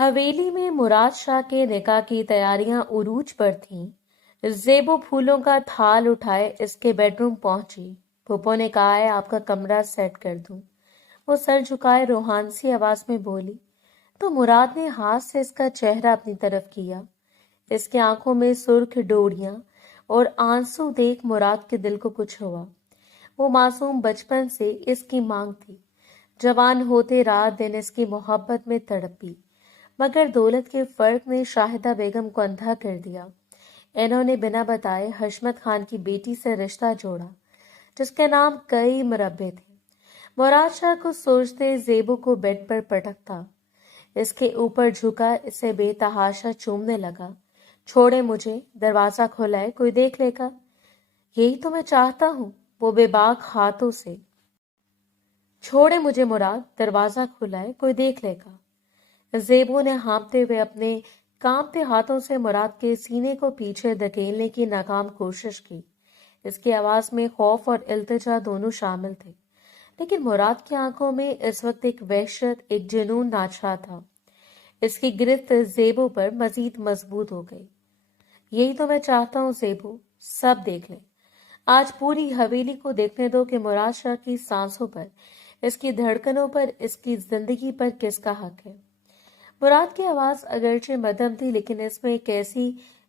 हवेली में मुराद शाह के निकाह की तैयारियां उरूज पर थीं। ज़ेबो फूलों का थाल उठाए इसके बेडरूम पहुंची। फूफो ने कहा है आपका कमरा सेट कर दूं। वो सर झुकाए रूहानसी आवाज में बोली तो मुराद ने हाथ से इसका चेहरा अपनी तरफ किया। इसकी आंखों में सुर्ख डोरियां और आंसू देख मुराद के दिल को कुछ हुआ। वो मासूम बचपन से इसकी मांग थी। जवान होते रात दिन इसकी मोहब्बत में तड़पी, मगर दौलत के फर्क ने शाहिदा बेगम को अंधा कर दिया। इन्होंने बिना बताए हशमत खान की बेटी से रिश्ता जोड़ा, जिसके नाम कई मुरब्बे थे। मुराद शाह को सोचते ज़ेबो को बेड पर पटकता, इसके ऊपर झुका इसे बेतहाशा चूमने लगा। छोड़े मुझे, दरवाजा खोला है, कोई देख लेगा। यही तो मैं चाहता हूँ, वो बेबाक हाथों से। छोड़े मुझे मुराद, दरवाजा खुला है, कोई देख लेगा। ज़ेबो ने हाँफते हुए अपने कांपते हाथों से मुराद के सीने को पीछे धकेलने की नाकाम कोशिश की। इसकी आवाज में खौफ और इल्तिजा दोनों शामिल थे, लेकिन मुराद की आंखों में इस वक्त एक वहशत, एक जुनून नाच रहा था। इसकी गिरफ्त ज़ेबो पर मजीद मजबूत हो गई। यही तो मैं चाहता हूँ ज़ेबो, सब देख लें। आज पूरी हवेली को देखने दो कि मुराद शाह की सांसों पर, इसकी धड़कनों पर, इसकी जिंदगी पर किसका हक है। मुराद की आवाज अगरचे मध्यम थी, लेकिन इसमें एक ऐसी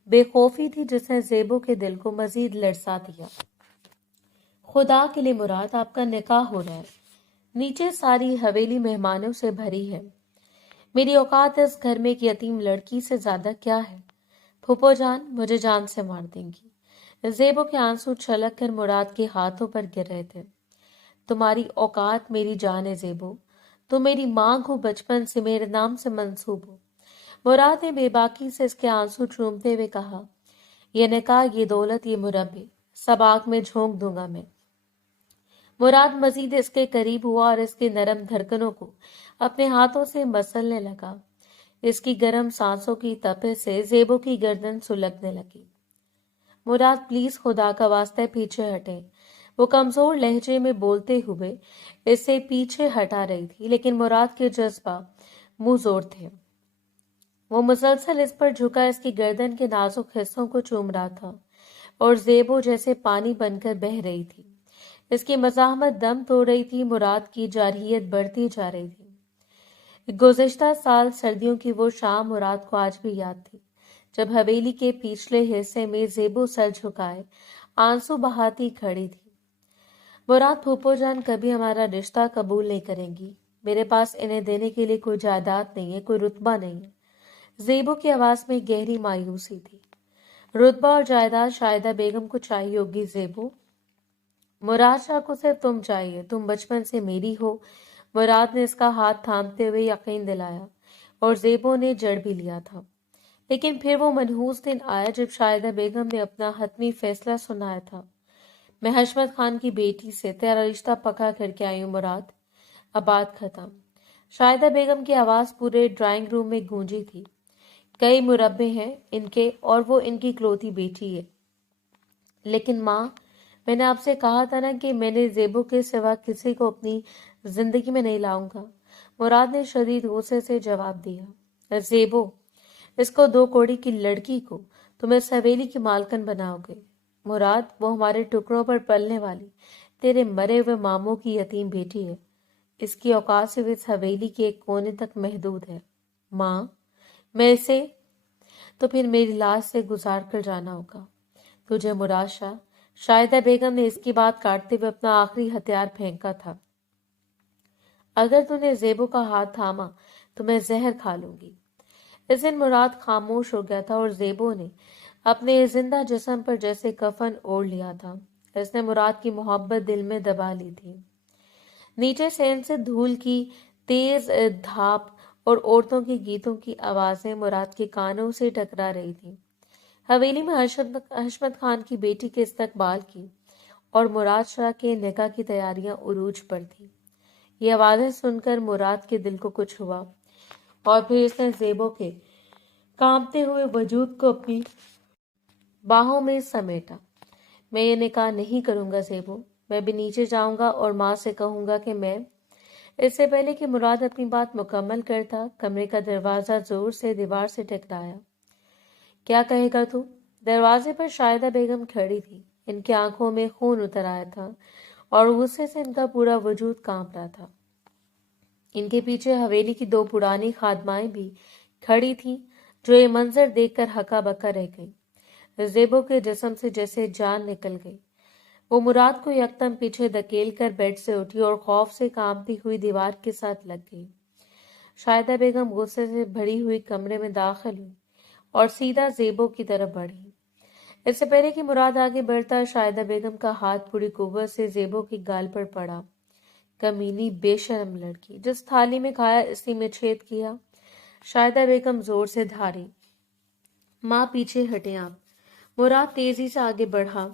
बेखौफी थी जिसने ज़ेबो के दिल को मजीद लड़सा दिया। खुदा के लिए मुराद, आपका निकाह हो रहा है। नीचे सारी हवेली मेहमानों से भरी है। मेरी औकात इस घर में एक यतीम लड़की से ज्यादा क्या है। फूफो जान मुझे जान से मार देंगी। ज़ेबो के आंसू छलक कर मुराद के हाथों पर गिर रहे थे। तुम्हारी औकात मेरी जान है ज़ेबो, तुम मेरी मांग हो, बचपन से मेरे नाम से मंसूब हो। मुराद ने बेबाकी से इसके आंसू चूमते हुए कहा, ये निकाह, ये दौलत, ये मुरब्बे, सब आग में झोंक दूंगा मैं। मुराद मजीद इसके करीब हुआ और इसके नरम धड़कनों को अपने हाथों से मसलने लगा। इसकी गर्म सांसों की तपिश से ज़ेबो की गर्दन सुलगने लगी। मुराद प्लीज, खुदा का वास्ता पीछे हटे। वो कमजोर लहजे में बोलते हुए इससे पीछे हटा रही थी, लेकिन मुराद के जज्बा मुंह जोर थे। वो मुसलसल इस पर झुका इसकी गर्दन के नाजुक हिस्सों को चूम रहा था और ज़ेबो जैसे पानी बनकर बह रही थी। इसकी मज़ाहमत दम तोड़ रही थी। मुराद की जारहियत बढ़ती जा रही थी। गुज़िश्ता साल सर्दियों की वो शाम मुराद को आज भी याद थी, जब हवेली के पिछले हिस्से में ज़ेबो सर झुकाए आंसू बहाती खड़ी थी। मुराद, फूफो जान कभी हमारा रिश्ता कबूल नहीं करेंगी। मेरे पास इन्हें देने के लिए कोई जायदाद नहीं है, कोई रुतबा नहीं है। ज़ेबो की आवाज में गहरी मायूसी थी। रुतबा और जायदाद शाहिदा बेगम को चाहिए होगी ज़ेबो। मुराद शाह को सिर्फ तुम चाहिए, तुम बचपन से मेरी हो। मुराद ने इसका हाथ थामते हुए यकीन दिलाया और ज़ेबो ने जड़ भी लिया था। लेकिन फिर वो मनहूस दिन आया जब शाहिदा बेगम ने अपना हतमी फैसला सुनाया था। मैं हशमत खान की बेटी से तेरा रिश्ता पक्का करके आई हूँ मुराद, अब बात खत्म। शाहिदा बेगम की आवाज पूरे ड्राइंग रूम में गूंजी थी। कई मुरब्बे हैं इनके और वो इनकी इकलौती बेटी है। लेकिन माँ, मैंने आपसे कहा था ना कि मैंने ज़ेबो के सिवा किसी को अपनी जिंदगी में नहीं लाऊंगा। मुराद ने शदीद गुस्से से जवाब दिया। ज़ेबो, इसको 2 कौड़ी की लड़की को तुम इस हवेली की मालकन बनाओगे। मुराद, वो हमारे टुकड़ों पर पलने वाली तेरे मरे हुए मामों की यतीम बेटी है। इसकी औकात सिर्फ इस हवेली के एक कोने तक महदूद है। माँ, मैं इसे तो फिर मेरी लाश से गुजार कर जाना होगा तुझे मुराद शाह। शाहिदा बेगम ने इसकी बात काटते हुए अपना आखिरी हथियार फेंका था। अगर तूने ज़ेबो का हाथ थामा तो मैं जहर खा लूंगी। इस दिन मुराद खामोश हो गया था और ज़ेबो ने अपने जिंदा जिस्म पर जैसे कफन ओढ़ लिया था। इसने मुराद की मोहब्बत दिल में दबा ली थी। नीचे सेन से धूल की तेज धाप और औरतों के गीतों की आवाजें मुराद के कानों से टकरा रही थी। हवेली में हशमत खान की बेटी के इस्तकबाल की और मुराद शाह के निकाह की तैयारियां उरूज पर थी। ये आवाजें सुनकर मुराद के दिल को कुछ हुआ और फिर इसने ज़ेबो के कांपते हुए वजूद को अपनी बाहों में समेटा। मैं ये निकाह नहीं करूंगा ज़ेबो। मैं भी नीचे जाऊंगा और माँ से कहूंगा कि मैं इससे पहले कि मुराद अपनी बात मुकम्मल करता, कमरे का दरवाजा जोर से दीवार से टकराया। क्या कहेगा तू? दरवाजे पर शाहिदा बेगम खड़ी थी। इनकी आंखों में खून उतर आया था और गुस्से से इनका पूरा वजूद कांप रहा था। इनके पीछे हवेली की दो पुरानी खादमाएं भी खड़ी थीं, जो ये मंजर देखकर हक्का बक्का रह गई। ज़ेबो के जिस्म से जैसे जान निकल गई। वो मुराद को यकदम पीछे धकेल कर बेड से उठी और खौफ से कांपती हुई दीवार के साथ लग गई। शाहिदा बेगम गुस्से से भरी हुई कमरे में दाखिल हुई और सीधा ज़ेबो की तरफ बढ़ी। इससे पहले कि मुराद आगे बढ़ता, शाहिदा बेगम का हाथ पूरी कुव्वत से ज़ेबो की गाल पर पड़ा। कमीनी बेशर्म लड़की, जिस थाली में खाया इसी में छेद किया। शाहिदा बेगम जोर से धारी, माँ पीछे हटे आप। मुराद तेजी से आगे बढ़ा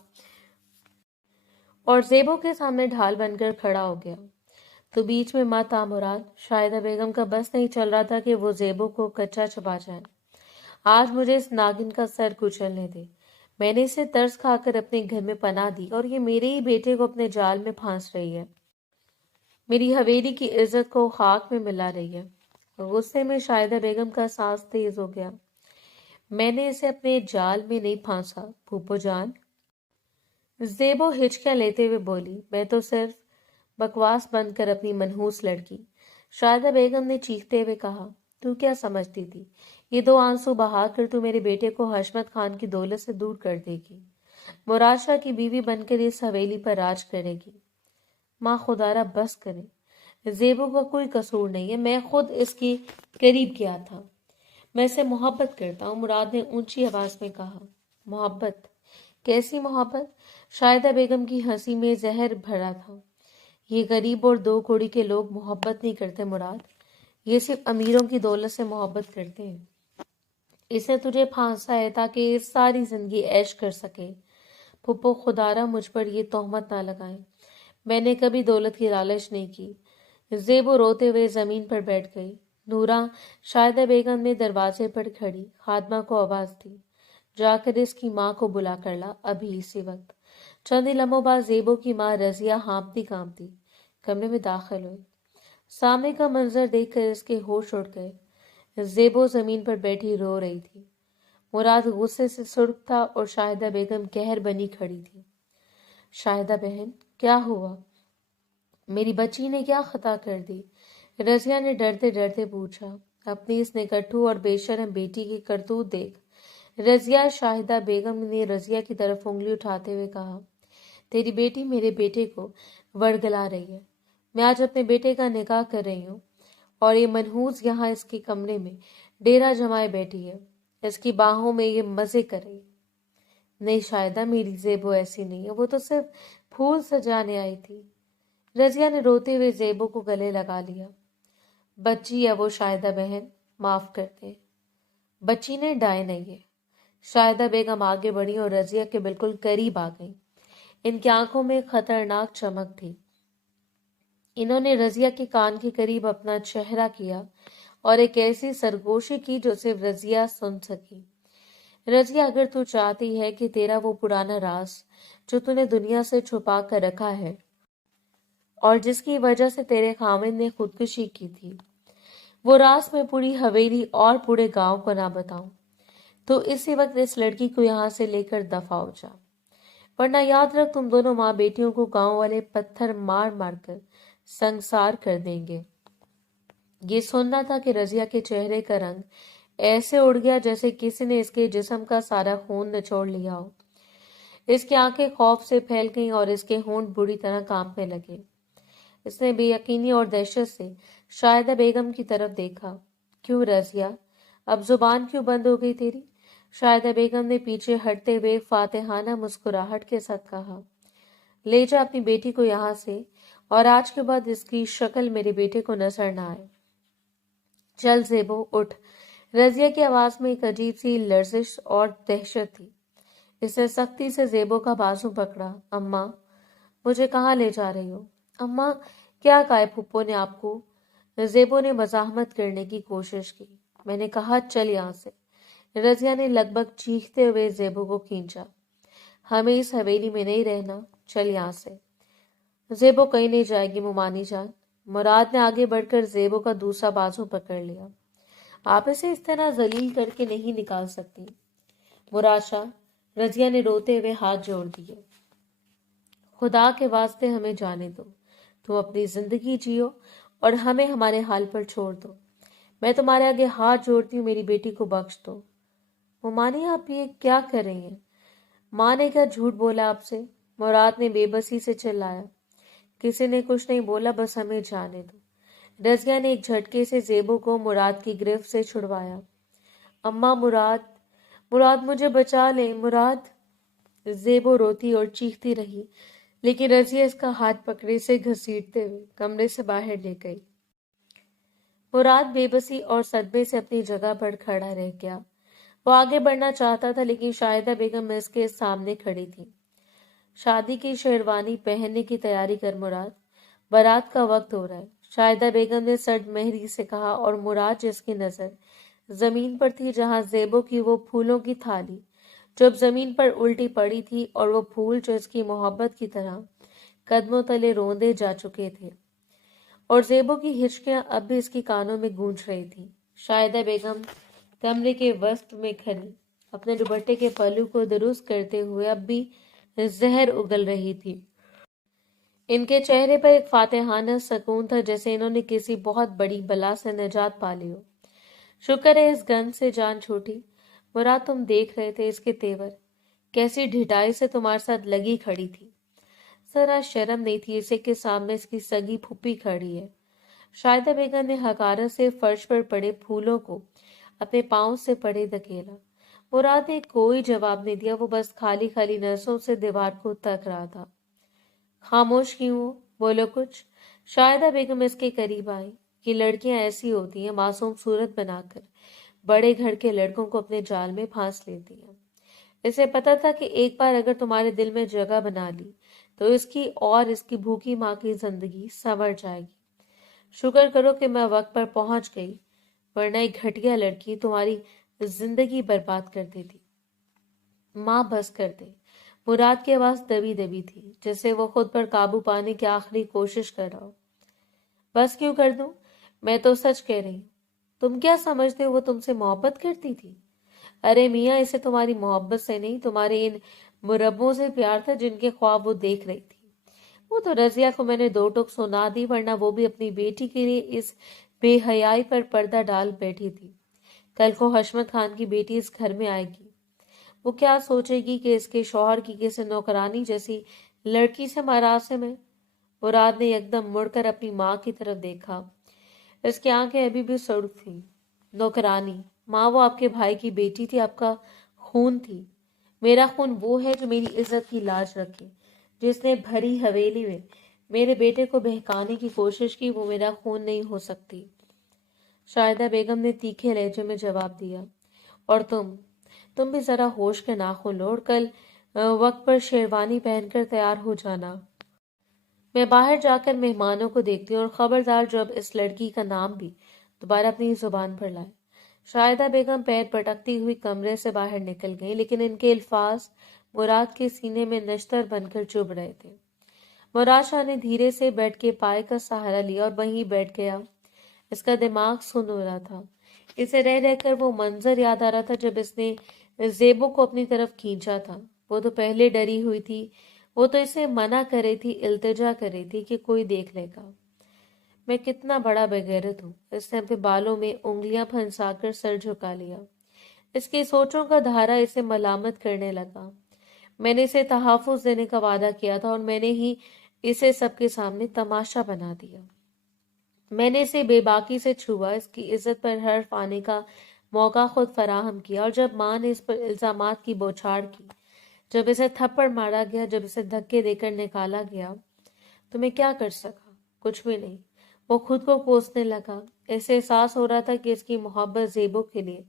और ज़ेबो के सामने ढाल बनकर खड़ा हो गया। तो बीच में मत आ मुराद। शाहिदा बेगम का बस नहीं चल रहा था कि वो ज़ेबो को कच्चा चबा जाए। आज मुझे इस नागिन का सर कुचलने दे। मैंने इसे तरस खाकर अपने घर में पनाह दी और ये मेरे ही बेटे को अपने जाल में फांस रही है। मेरी हवेली की इज्जत को खाक में मिला रही है। गुस्से में शाहिदा बेगम का सांस तेज हो गया। मैंने इसे अपने जाल में नहीं फांसा फूफो जान। ज़ेबो हिचकियां लेते हुए बोली, मैं तो सिर्फ बकवास बंद कर अपनी मनहूस लड़की। शाहिदा बेगम ने चीखते हुए कहा, तू क्या समझती थी? ये दो आंसू बहाकर तू मेरे बेटे को हशमत खान की दौलत से दूर कर देगी, मुराद शाह की बीवी बनकर इस हवेली पर राज करेगी। माँ खुदारा बस करे। ज़ेबो का कोई कसूर नहीं है, मैं खुद इसके करीब गया था। मैं इसे मोहब्बत करता हूँ, मुराद ने ऊंची आवाज में कहा। मोहब्बत? कैसी मोहब्बत? शाहिदा बेगम की हंसी में जहर भरा था। ये गरीब और दो कौड़ी के लोग मोहब्बत नहीं करते मुराद, ये सिर्फ अमीरों की दौलत से मोहब्बत करते हैं। इसे तुझे फांसा है ताकि ये सारी जिंदगी ऐश कर सके। फुप्पो खुदारा मुझ पर ये तोहमत ना लगाएं, मैंने कभी दौलत की लालच नहीं की। ज़ेबो रोते हुए जमीन पर बैठ गई। नूरा, शाहिदा बेगम ने दरवाजे पर खड़ी खादमा को आवाज दी, जाकर इसकी माँ को बुला कर ला, अभी इसी वक्त। चंद ही लम्हों बाद ज़ेबो की माँ रजिया हाँफती कांपती कमरे में दाखिल हुई। सामने का मंजर देखकर इसके होश उड़ गए। ज़ेबो जमीन पर बैठी रो रही थी। मुराद गुस्से से सुर्ख था और शाहिदा बेगम कहर बनी खड़ी थी। शाहिदा बहन, क्या हुआ? मेरी बच्ची ने क्या खता कर दी? रजिया ने डरते डरते पूछा। अपनी इस निकट्ठू और बेशरम बेटी की करतूत देख। रजिया शाहिदा बेगम ने रजिया की तरफ उंगली उठाते हुए कहा, तेरी बेटी मेरे बेटे को वड़गला रही है। मैं आज अपने बेटे का निकाह कर रही हूँ और ये मनहूस यहाँ इसके कमरे में डेरा जमाए बैठी है, इसकी बाहों में ये मजे कर रही। नहीं शाहिदा, मेरी ज़ेबो ऐसी नहीं है, वो तो सिर्फ फूल सजाने आई थी। रजिया ने रोते हुए ज़ेबो को गले लगा लिया। बच्ची है वो शाहिदा बहन, माफ कर दे। बच्ची ने डाय नहीं है। शाहिदा बेगम आगे बढ़ी और रजिया के बिल्कुल करीब आ गई। इनकी आंखों में खतरनाक चमक थी। इन्होंने रजिया के कान के करीब अपना चेहरा किया और एक ऐसी सरगोशी की जो सिर्फ रजिया सुन सकी। रजिया, अगर तू चाहती है कि तेरा वो पुराना राज जो तूने दुनिया से छुपा कर रखा है और जिसकी वजह से तेरे खामिद ने खुदकुशी की थी, वो राज में पूरी हवेली और पूरे गांव को ना बताऊं, तो इसी वक्त इस लड़की को यहाँ से लेकर दफा हो जा, वरना याद रख तुम दोनों माँ बेटियों को गांव वाले पत्थर मार मार कर संसार कर देंगे। ये सुनना था कि रजिया के चेहरे का रंग ऐसे उड़ गया जैसे किसी ने इसके जिस्म का सारा खून निचोड़ लिया हो। इसकी आंखें खौफ से फैल गईं और इसके होंठ बुरी तरह कांपने लगे। इसने बेयकीनी और दहशत से शाहिदा बेगम की तरफ देखा। क्यों रजिया, अब जुबान क्यों बंद हो गई तेरी? शाहिदा बेगम ने पीछे हटते हुए फातिहाना मुस्कुराहट के साथ कहा, ले जा अपनी बेटी को यहाँ से, और आज के बाद इसकी शक्ल मेरे बेटे को नजर न आए। चल ज़ेबो, उठ। रजिया की आवाज में एक अजीब सी लर्जिश और दहशत थी। इसने सख्ती से ज़ेबो का बाजू पकड़ा। अम्मा, मुझे कहाँ ले जा रही हो? अम्मा, क्या कहा है फूफो ने आपको? ज़ेबो ने मज़ाहमत करने की कोशिश की। मैंने कहा चल यहाँ से। रजिया ने लगभग चीखते हुए ज़ेबो को खींचा। हमें इस हवेली में नहीं रहना, चल यहाँ से। ज़ेबो कहीं नहीं जाएगी मुमानी जान। मुराद ने आगे बढ़कर ज़ेबो का दूसरा बाजू पकड़ लिया। आप इसे इस तरह जलील करके नहीं निकाल सकती मुराद शाह, रजिया ने रोते हुए हाथ जोड़ दिए। खुदा के वास्ते हमें जाने दो, तुम अपनी जिंदगी जियो और हमें हमारे हाल पर छोड़ दो। मैं तुम्हारे आगे हाथ जोड़ती हूँ, मेरी बेटी को बख्श दो। मुमानी, आप ये क्या कर रही हैं? माँ ने क्या झूठ बोला आपसे? मुराद ने बेबसी से चिल्लाया। किसी ने कुछ नहीं बोला, बस हमें जाने दो। रजिया ने एक झटके से ज़ेबो को मुराद की गिरफ्त से छुड़वाया। अम्मा, मुराद, मुराद मुझे बचा ले, मुराद। ज़ेबो रोती और चीखती रही, लेकिन रजिया इसका हाथ पकड़े से घसीटते हुए कमरे से बाहर ले गई। मुराद बेबसी और सदमे से अपनी जगह पर खड़ा रह गया। वो आगे बढ़ना चाहता था, लेकिन शाहिदा बेगम इसके सामने खड़ी थी। शादी की शेरवानी पहनने की तैयारी कर मुराद, बारात का वक्त हो रहा है, शाहिदा बेगम ने सर्द मेहरी से कहा। और मुराद, जिसकी नजर जमीन पर थी जहां ज़ेबो की वो फूलों की थाली जो अब जमीन पर उल्टी पड़ी थी, और वो फूल जो इसकी मोहब्बत की तरह कदमों तले रोंदे जा चुके थे, और ज़ेबो की हिचकियां अब भी इसकी कानों में गूंज रही थी। शाहिदा बेगम कमरे के वस्त में खड़ी अपने दुपट्टे के पल्लू को दुरुस्त करते हुए अब भी जहर उगल रही थी। इनके चेहरे पर एक फातिहाना सकून था, जैसे इन्होंने किसी बहुत बड़ी बला से निजात पा ली हो। शुक्र है इस गंध से जान छूटी। मुराद, तुम देख रहे थे इसके तेवर, कैसी ढिठाई से तुम्हारे साथ लगी खड़ी थी। जरा शर्म नहीं थी इसे कि सामने इसकी सगी फूफी खड़ी है। शाहिदा बेगम ने हकारत से फर्श पर पड़े फूलों को अपने पांव से पड़े धकेला। मुराद ने कोई जवाब नहीं दिया, वो बस खाली खाली नसों से दीवार को तक रहा था। खामोश क्यों हो, बोलो कुछ। शाहिदा बेगम इसके करीब आई। कि लड़कियां ऐसी होती हैं, मासूम सूरत बनाकर बड़े घर के लड़कों को अपने जाल में फांस लेती हैं। इसे पता था कि एक बार अगर तुम्हारे दिल में जगह बना ली तो इसकी और इसकी भूखी माँ की जिंदगी संवर जाएगी। शुक्र करो कि मैं वक्त पर पहुंच गई, वरना एक घटिया लड़की तुम्हारी जिंदगी बर्बाद कर देती। माँ, बस कर दे। मुराद की आवाज दबी दबी थी, जैसे वो खुद पर काबू पाने की आखिरी कोशिश कर रहा हो। बस क्यों कर दूं? मैं तो सच कह रही हूँ। तुम क्या समझते हो वो तुमसे मोहब्बत करती थी? अरे मियाँ, इसे तुम्हारी मोहब्बत से नहीं, तुम्हारे इन मुरब्बों से प्यार था जिनके ख्वाब वो देख रही थी। वो तो रजिया को मैंने दो टुक सुना दी, वरना वो भी अपनी बेटी के लिए इस बेहयाई पर पर्दा डाल बैठी थी। कल को हशमत खान की बेटी इस घर में आएगी, वो क्या सोचेगी कि इसके शौहर की किसी नौकरानी जैसी लड़की से मरासिम है। मुराद ने एकदम मुड़कर अपनी माँ की तरफ देखा। इसकी आंखें अभी भी सुर्ख थी। नौकरानी? माँ, वो आपके भाई की बेटी थी, आपका खून थी। मेरा खून वो है जो मेरी इज्जत की लाज रखे। जिसने भरी हवेली में मेरे बेटे को बहकाने की कोशिश की, वो मेरा खून नहीं हो सकती। शाहिदा बेगम ने तीखे लहजे में जवाब दिया। और तुम भी जरा होश के नाखून लो और कल वक्त पर शेरवानी पहनकर तैयार हो जाना। मैं बाहर जाकर मेहमानों को देखती हूँ, और खबरदार जब इस लड़की का नाम भी दोबारा अपनी जुबान पर लाए। शाहिदा बेगम पैर पटकती हुई कमरे से बाहर निकल गई, लेकिन इनके अल्फाज मुराद के सीने में नश्तर बनकर चुभ रहे थे। मुराद शाह ने धीरे से बेड के पाए का सहारा लिया और वहीं बैठ गया। इसका दिमाग सुन हो रहा था। इसे रह रहकर वो मंजर याद आ रहा था जब इसने ज़ेबो को अपनी तरफ खींचा था। वो तो पहले डरी हुई थी, वो तो इसे मना कर रही थी, इल्तिजा कर रही थी कि कोई देख लेगा। मैं कितना बड़ा बेगैरत हूँ। इसने अपने बालों में उंगलियां फंसाकर सर झुका लिया। इसकी सोचों का धारा इसे मलामत करने लगा। मैंने इसे तहफ़्फ़ुज़ देने का वादा किया था, और मैंने ही इसे सबके सामने तमाशा बना दिया। मैंने इसे बेबाकी से छुआ, इसकी इज्जत पर हर्फ आने का मौका खुद फराहम किया, और जब माँ ने इस पर इल्जामात की बौछार की, जब इसे थप्पड़ मारा गया, जब इसे धक्के देकर निकाला गया, तो मैं क्या कर सका? कुछ भी नहीं। वो खुद को कोसने लगा। ऐसे एहसास हो रहा था कि इसकी मोहब्बत ज़ेबो के लिए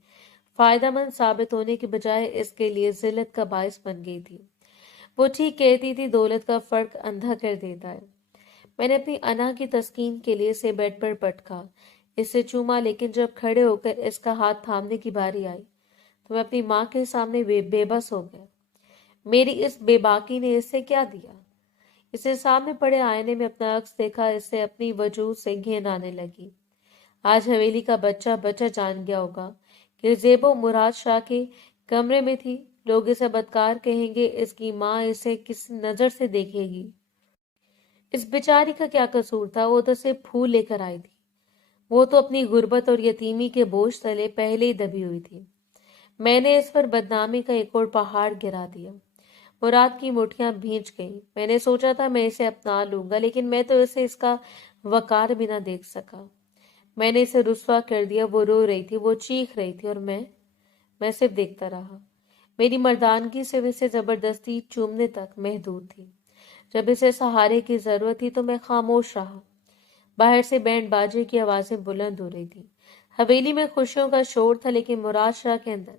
फायदेमंद साबित होने के बजाय इसके लिए जिल्लत का बायस बन गई थी। वो ठीक कहती थी, दौलत का फर्क अंधा कर देता है। मैंने अपनी अना की तस्कीन के लिए इसे बेड पर पटका, इससे चूमा, लेकिन जब खड़े होकर इसका हाथ थामने की बारी आई तो मैं अपनी माँ के सामने बेबस हो गया। मेरी इस बेबाकी ने इससे क्या दिया? इसने सामने पड़े आईने में अपना अक्स देखा। इससे अपनी वजूद से घिन आने लगी। आज हवेली का बच्चा बच्चा जान गया होगा कि ज़ेबो मुराद शाह के कमरे में थी। लोग इसे बदकार कहेंगे, इसकी माँ इसे किस नजर से देखेगी। इस बेचारी का क्या कसूर था? वो तो सिर्फ फूल लेकर आई थी। वो तो अपनी गुर्बत और यतीमी के बोझ तले पहले ही दबी हुई थी। मैंने इस पर बदनामी का एक और पहाड़ गिरा दिया। मुराद की मुठ्ठियां भींच गईं। मैंने सोचा था मैं इसे अपना लूंगा, लेकिन मैं तो इसे इसका वकार भी ना देख सका। मैंने इसे रुस्वा कर दिया। वो रो रही थी, वो चीख रही थी, और मैं सिर्फ देखता रहा। मेरी मर्दानगी सिर्फ इसे जबरदस्ती चूमने तक महदूद थी। जब इसे सहारे की जरूरत थी तो मैं खामोश रहा। बाहर से बैंड बाजे की आवाजें बुलंद हो रही थी। हवेली में खुशियों का शोर था, लेकिन मुराद शाह के अंदर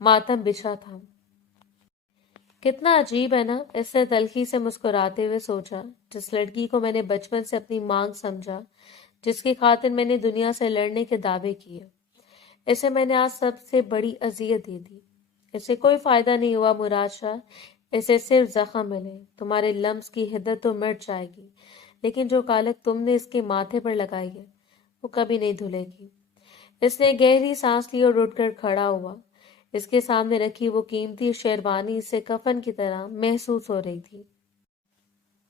मातम बिछा था। कितना अजीब है ना, इसने तल्खी से मुस्कुराते हुए सोचा। जिस लड़की को मैंने बचपन से अपनी मांग समझा, जिसकी खातिर मैंने दुनिया से लड़ने के दावे किए, इसे मैंने आज सबसे बड़ी अजियत दे दी। इससे कोई फायदा नहीं हुआ मुराद शाह, इसे सिर्फ जख्म मिले। तुम्हारे लम्स की हिद्दत तो मिट जाएगी, लेकिन जो कालक तुमने इसके माथे पर लगाई है वो कभी नहीं धुलेगी। इसने गहरी सांस ली और उठकर खड़ा हुआ। इसके सामने रखी वो कीमती शेरवानी इसे कफन की तरह महसूस हो रही थी।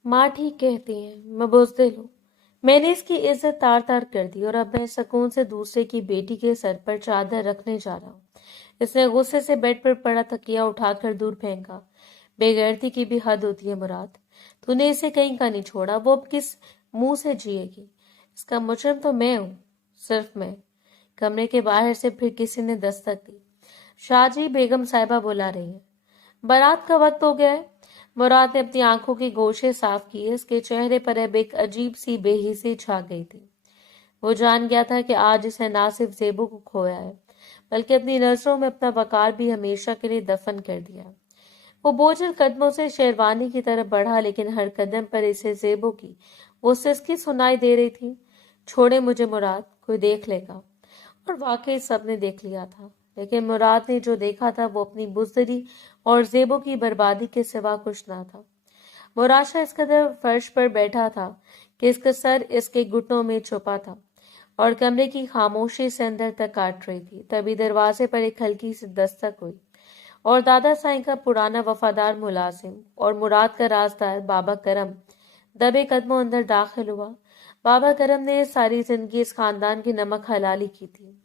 माँ ठीक कहती हैं, मैं बुज़दिल हूँ। मैंने इसकी इज्जत तार तार कर दी, और अब मैं सुकून से दूसरे की बेटी के सर पर चादर रखने जा रहा हूँ। इसने गुस्से से बेड पर पड़ा तकिया उठाकर दूर फेंका। बेगैरती की भी हद होती है मुराद। तूने इसे कहीं का नहीं छोड़ा। वो अब किस मुंह से जिएगी? इसका मुजरिम तो मैं हूँ, सिर्फ मैं। कमरे के बाहर से फिर किसी ने दस्तक दी। शाहजी, बेगम साहिबा बुला रही है। बारात का वक्त हो गया है। मुराद ने अपनी आंखों की गोशे साफ किए। इसके चेहरे पर अब एक अजीब सी बेहिसी छा गई थी। वो जान गया था कि आज इसने ना सिर्फ ज़ेबू को खोया है, बल्कि अपनी नजरों में अपना वकार भी हमेशा के लिए दफन कर दिया। वो बोझल कदमों से शेरवानी की तरफ बढ़ा, लेकिन हर कदम पर इसे ज़ेबू की वो सिसकी सुनाई दे रही थी। छोड़े मुझे मुराद, कोई देख लेगा। और वाकई सबने देख लिया था, लेकिन मुराद ने जो देखा था वो अपनी बुज़दिली और ज़ेबू की बर्बादी के सिवा कुछ ना था। मुराशा इस कदर फर्श पर बैठा था कि इसका सर इसके घुटनों में छुपा था और कमरे की खामोशी से अंदर तक काट रही थी। तभी दरवाजे पर एक हल्की सी दस्तक हुई, और दादा साईं का पुराना वफादार मुलाजिम और मुराद का राजदार बाबा करम दबे कदमों अंदर दाखिल हुआ। बाबा करम ने सारी जिंदगी इस खानदान की नमक हलाली की थी।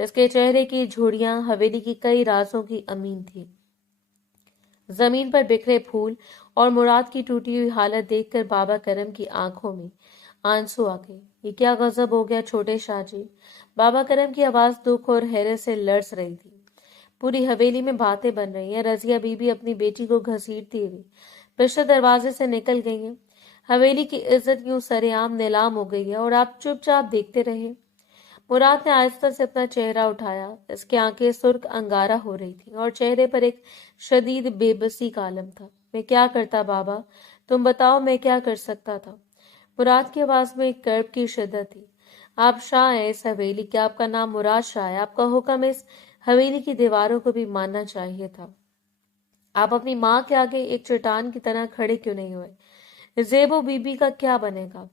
इसके चेहरे की झुर्रियां हवेली की कई राजों की अमीन थी। जमीन पर बिखरे फूल और मुराद की टूटी हुई हालत देखकर बाबा करम की आंखों में आंसू आ गए। ये क्या गजब हो गया छोटे शाहजी? बाबा करम की आवाज दुख और हैरत से लर्ज रही थी। पूरी हवेली में बातें बन रही हैं। रजिया बीबी अपनी बेटी को घसीटती हुई पिछले दरवाजे से निकल गई हैं। हवेली की इज्जत यूं सरेआम नीलाम हो गई है, और आप चुपचाप देखते रहे। मुराद ने आहिस्ता से अपना चेहरा उठाया। इसकी आंखें सुर्ख अंगारा हो रही थी और चेहरे पर एक शदीद बेबसी का आलम था। मैं क्या करता बाबा, तुम बताओ, मैं क्या कर सकता था? मुराद की आवाज में एक कर्ब की शिद्दत थी। आप शाह हैं इस हवेली के, आपका नाम मुराद शाह है। आपका हुक्म इस हवेली की दीवारों को भी मानना चाहिए था। आप अपनी माँ के आगे एक चट्टान की तरह खड़े क्यों नहीं हुए? ज़ेबो बीबी का क्या बनेगा?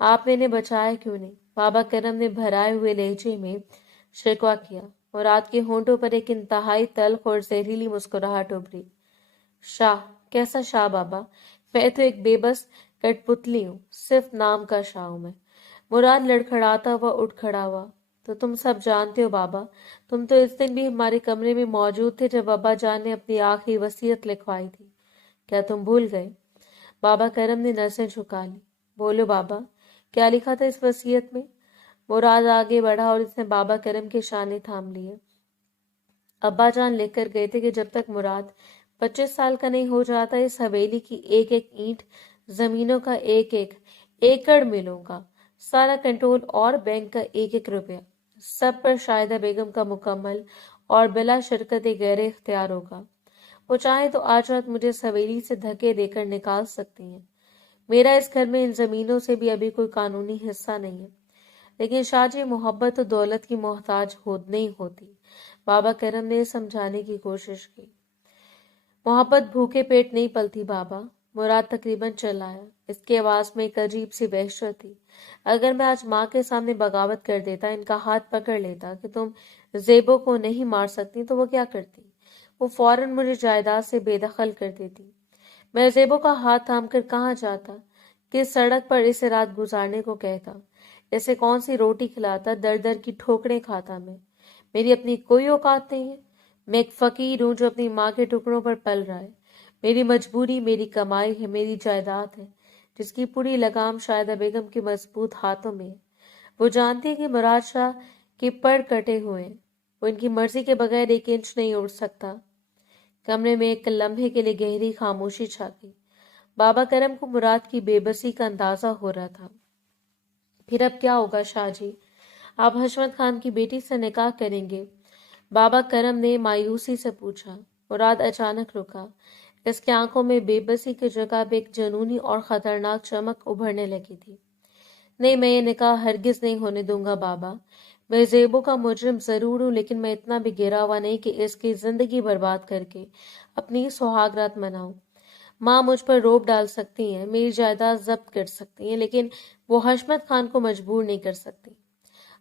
आपने इन्हें बचाया क्यों नहीं? बाबा करम ने भराए हुए लहजे में शिकवा किया। मुराद के होंठों पर एक इंतहाई तल्ख और जहरीली मुस्कुराहट उभरी। शाह? कैसा शाह बाबा? मैं तो एक बेबस कठपुतली हूँ, सिर्फ नाम का शाह हूं मैं। मुराद लड़खड़ाता हुआ उठ खड़ा हुआ। तो तुम सब जानते हो बाबा, तुम तो इस दिन भी हमारे कमरे में मौजूद थे जब अब्बा जान ने अपनी आखिरी वसीयत लिखवाई थी। क्या तुम भूल गए? बाबा करम ने नसें झुका ली। बोलो बाबा, क्या लिखा था इस वसीयत में? मुराद आगे बढ़ा और इसने बाबा करम के शाने थाम लिए। अब्बा जान लिख कर गए थे कि जब तक मुराद 25 साल का नहीं हो जाता, इस हवेली की एक एक ईंट, जमीनों का एक एक एकड़ मिलों का सारा कंट्रोल और बैंक का एक एक रुपया सब पर शाहिदा बेगम का मुकम्मल और बिला शिरकत गैर इख्तियार होगा। वो चाहे तो आज रात मुझे इस हवेली से धक्के देकर निकाल सकती हैं। मेरा इस घर में इन जमीनों से भी अभी कोई कानूनी हिस्सा नहीं है। लेकिन शाहजी, मोहब्बत तो दौलत की मोहताज नहीं होती। बाबा करम ने समझाने की कोशिश की। मोहब्बत भूखे पेट नहीं पलती बाबा। مراد تقریباً چل آیا۔ اس کی آواز میں ایک عجیب سی وحشت تھی۔ اگر میں آج ماں کے سامنے بغاوت کر دیتا، ان کا ہاتھ پکڑ لیتا کہ تم زیبو کو نہیں مار سکتی، تو وہ کیا کرتی؟ وہ فوراً مجھے جائیداد سے بے دخل کر دیتی۔ میں زیبو کا ہاتھ تھام کر کہاں جاتا، کس سڑک پر اسے رات گزارنے کو کہتا، اسے کون سی روٹی کھلاتا، در در کی ٹھوکریں کھاتا میں۔ میری اپنی کوئی اوقات نہیں ہے۔ میں ایک فقیر ہوں جو اپنی ماں کے ٹکڑوں پر پل رہا ہے۔ میری مجبوری میری کمائی ہے، میری جائیداد ہے، جس کی پوری لگام شائدہ بیگم کے مضبوط ہاتھوں میں ہے۔ وہ جانتی ہے کہ مراد شاہ کے پر کٹے ہوئے ہیں، وہ ان کی مرضی کے بغیر ایک انچ نہیں اڑ سکتا۔ کمرے میں ایک لمحے کے لیے گہری خاموشی چھا گئی۔ بابا کرم کو مراد کی بے بسی کا اندازہ ہو رہا تھا۔ پھر اب کیا ہوگا شاہ جی؟ آپ حشمت خان کی بیٹی سے نکاح کریں گے؟ بابا کرم نے مایوسی سے پوچھا۔ مراد اچانک رکا۔ اس کی آنکھوں میں بے بسی کی جگہ پہ ایک جنونی اور خطرناک چمک ابھرنے لگی تھی۔ نہیں، میں یہ نکاح ہرگز نہیں ہونے دوں گا بابا۔ میں زیبو کا مجرم ضرور ہوں، لیکن میں اتنا بھی گرا ہوا نہیں کہ اس کی زندگی برباد کر کے اپنی سہاگ رات مناؤں۔ ماں مجھ پر روب ڈال سکتی ہیں، میری جائیداد ضبط کر سکتی ہیں، لیکن وہ حشمت خان کو مجبور نہیں کر سکتی۔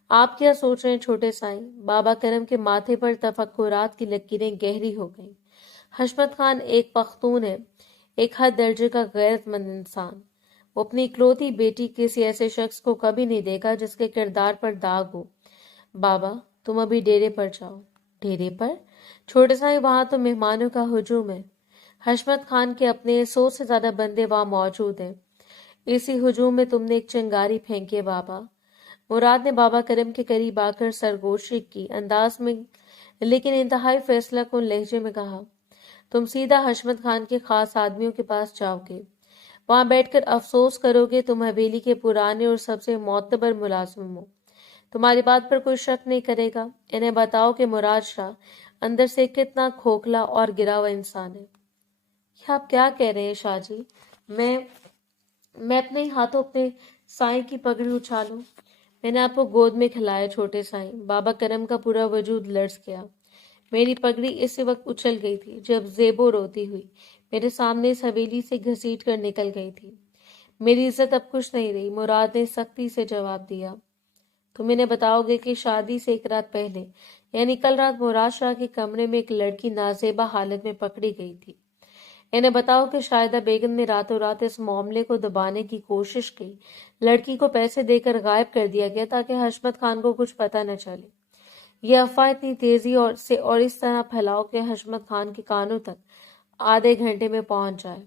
آپ کیا سوچ رہے ہیں چھوٹے سائیں؟ بابا کرم کے ماتھے پر تفکرات کی لکیریں گہری ہو گئیں۔ حشمت خان ایک پختون ہے، ایک حد درجے کا غیرت مند انسان۔ وہ اپنی اکلوتی بیٹی کسی ایسے شخص کو کبھی نہیں دیکھا جس کے کردار پر داغ ہو۔ بابا، تم ابھی ڈیرے پر جاؤ۔ ڈیرے پر؟ چھوٹے سائیں، وہاں تو مہمانوں کا ہجوم ہے۔ حشمت خان کے اپنے 100 سے زیادہ بندے وہاں موجود ہیں۔ اسی ہجوم میں تم نے ایک چنگاری پھینکی ہے بابا۔ مراد نے بابا کرم کے قریب آ کر سرگوشی کی انداز میں لیکن انتہائی فیصلہ کن لہجے میں کہا، تم سیدھا حشمت خان کے خاص آدمیوں کے پاس جاؤ گے، وہاں بیٹھ کر افسوس کرو گے۔ تم حویلی کے پرانے اور سب سے معتبر ملازم ہو، تمہاری بات پر کوئی شک نہیں کرے گا۔ انہیں بتاؤ کہ مراد شاہ اندر سے کتنا کھوکھلا اور گرا ہوا انسان ہے۔ یہ آپ کیا کہہ رہے ہیں شاہ جی؟ میں اپنے ہی ہاتھوں اپنے سائیں کی پگڑی اچھالوں؟ میں نے آپ کو گود میں کھلایا چھوٹے سائیں۔ بابا کرم کا پورا وجود لرز گیا۔ میری پگڑی اسی وقت اچھل گئی تھی جب زیبو روتی ہوئی میرے سامنے اس حویلی سے گھسیٹ کر نکل گئی تھی۔ میری عزت اب کچھ نہیں رہی، مراد نے سختی سے جواب دیا۔ تم انہیں بتاؤ گے کہ شادی سے ایک رات پہلے، یعنی کل رات، مراد شاہ کے کمرے میں ایک لڑکی نازیبا حالت میں پکڑی گئی تھی۔ انہیں بتاؤ کہ شائدہ بیگم نے راتوں رات اس معاملے کو دبانے کی کوشش کی۔ لڑکی کو پیسے دے کر غائب کر دیا گیا تاکہ حشمت خان کو کچھ پتہ نہ چلے۔ یہ افواہ اتنی تیزی سے اور اس طرح پھیلاؤ کہ حشمت خان کے کانوں تک آدھے گھنٹے میں پہنچ جائے۔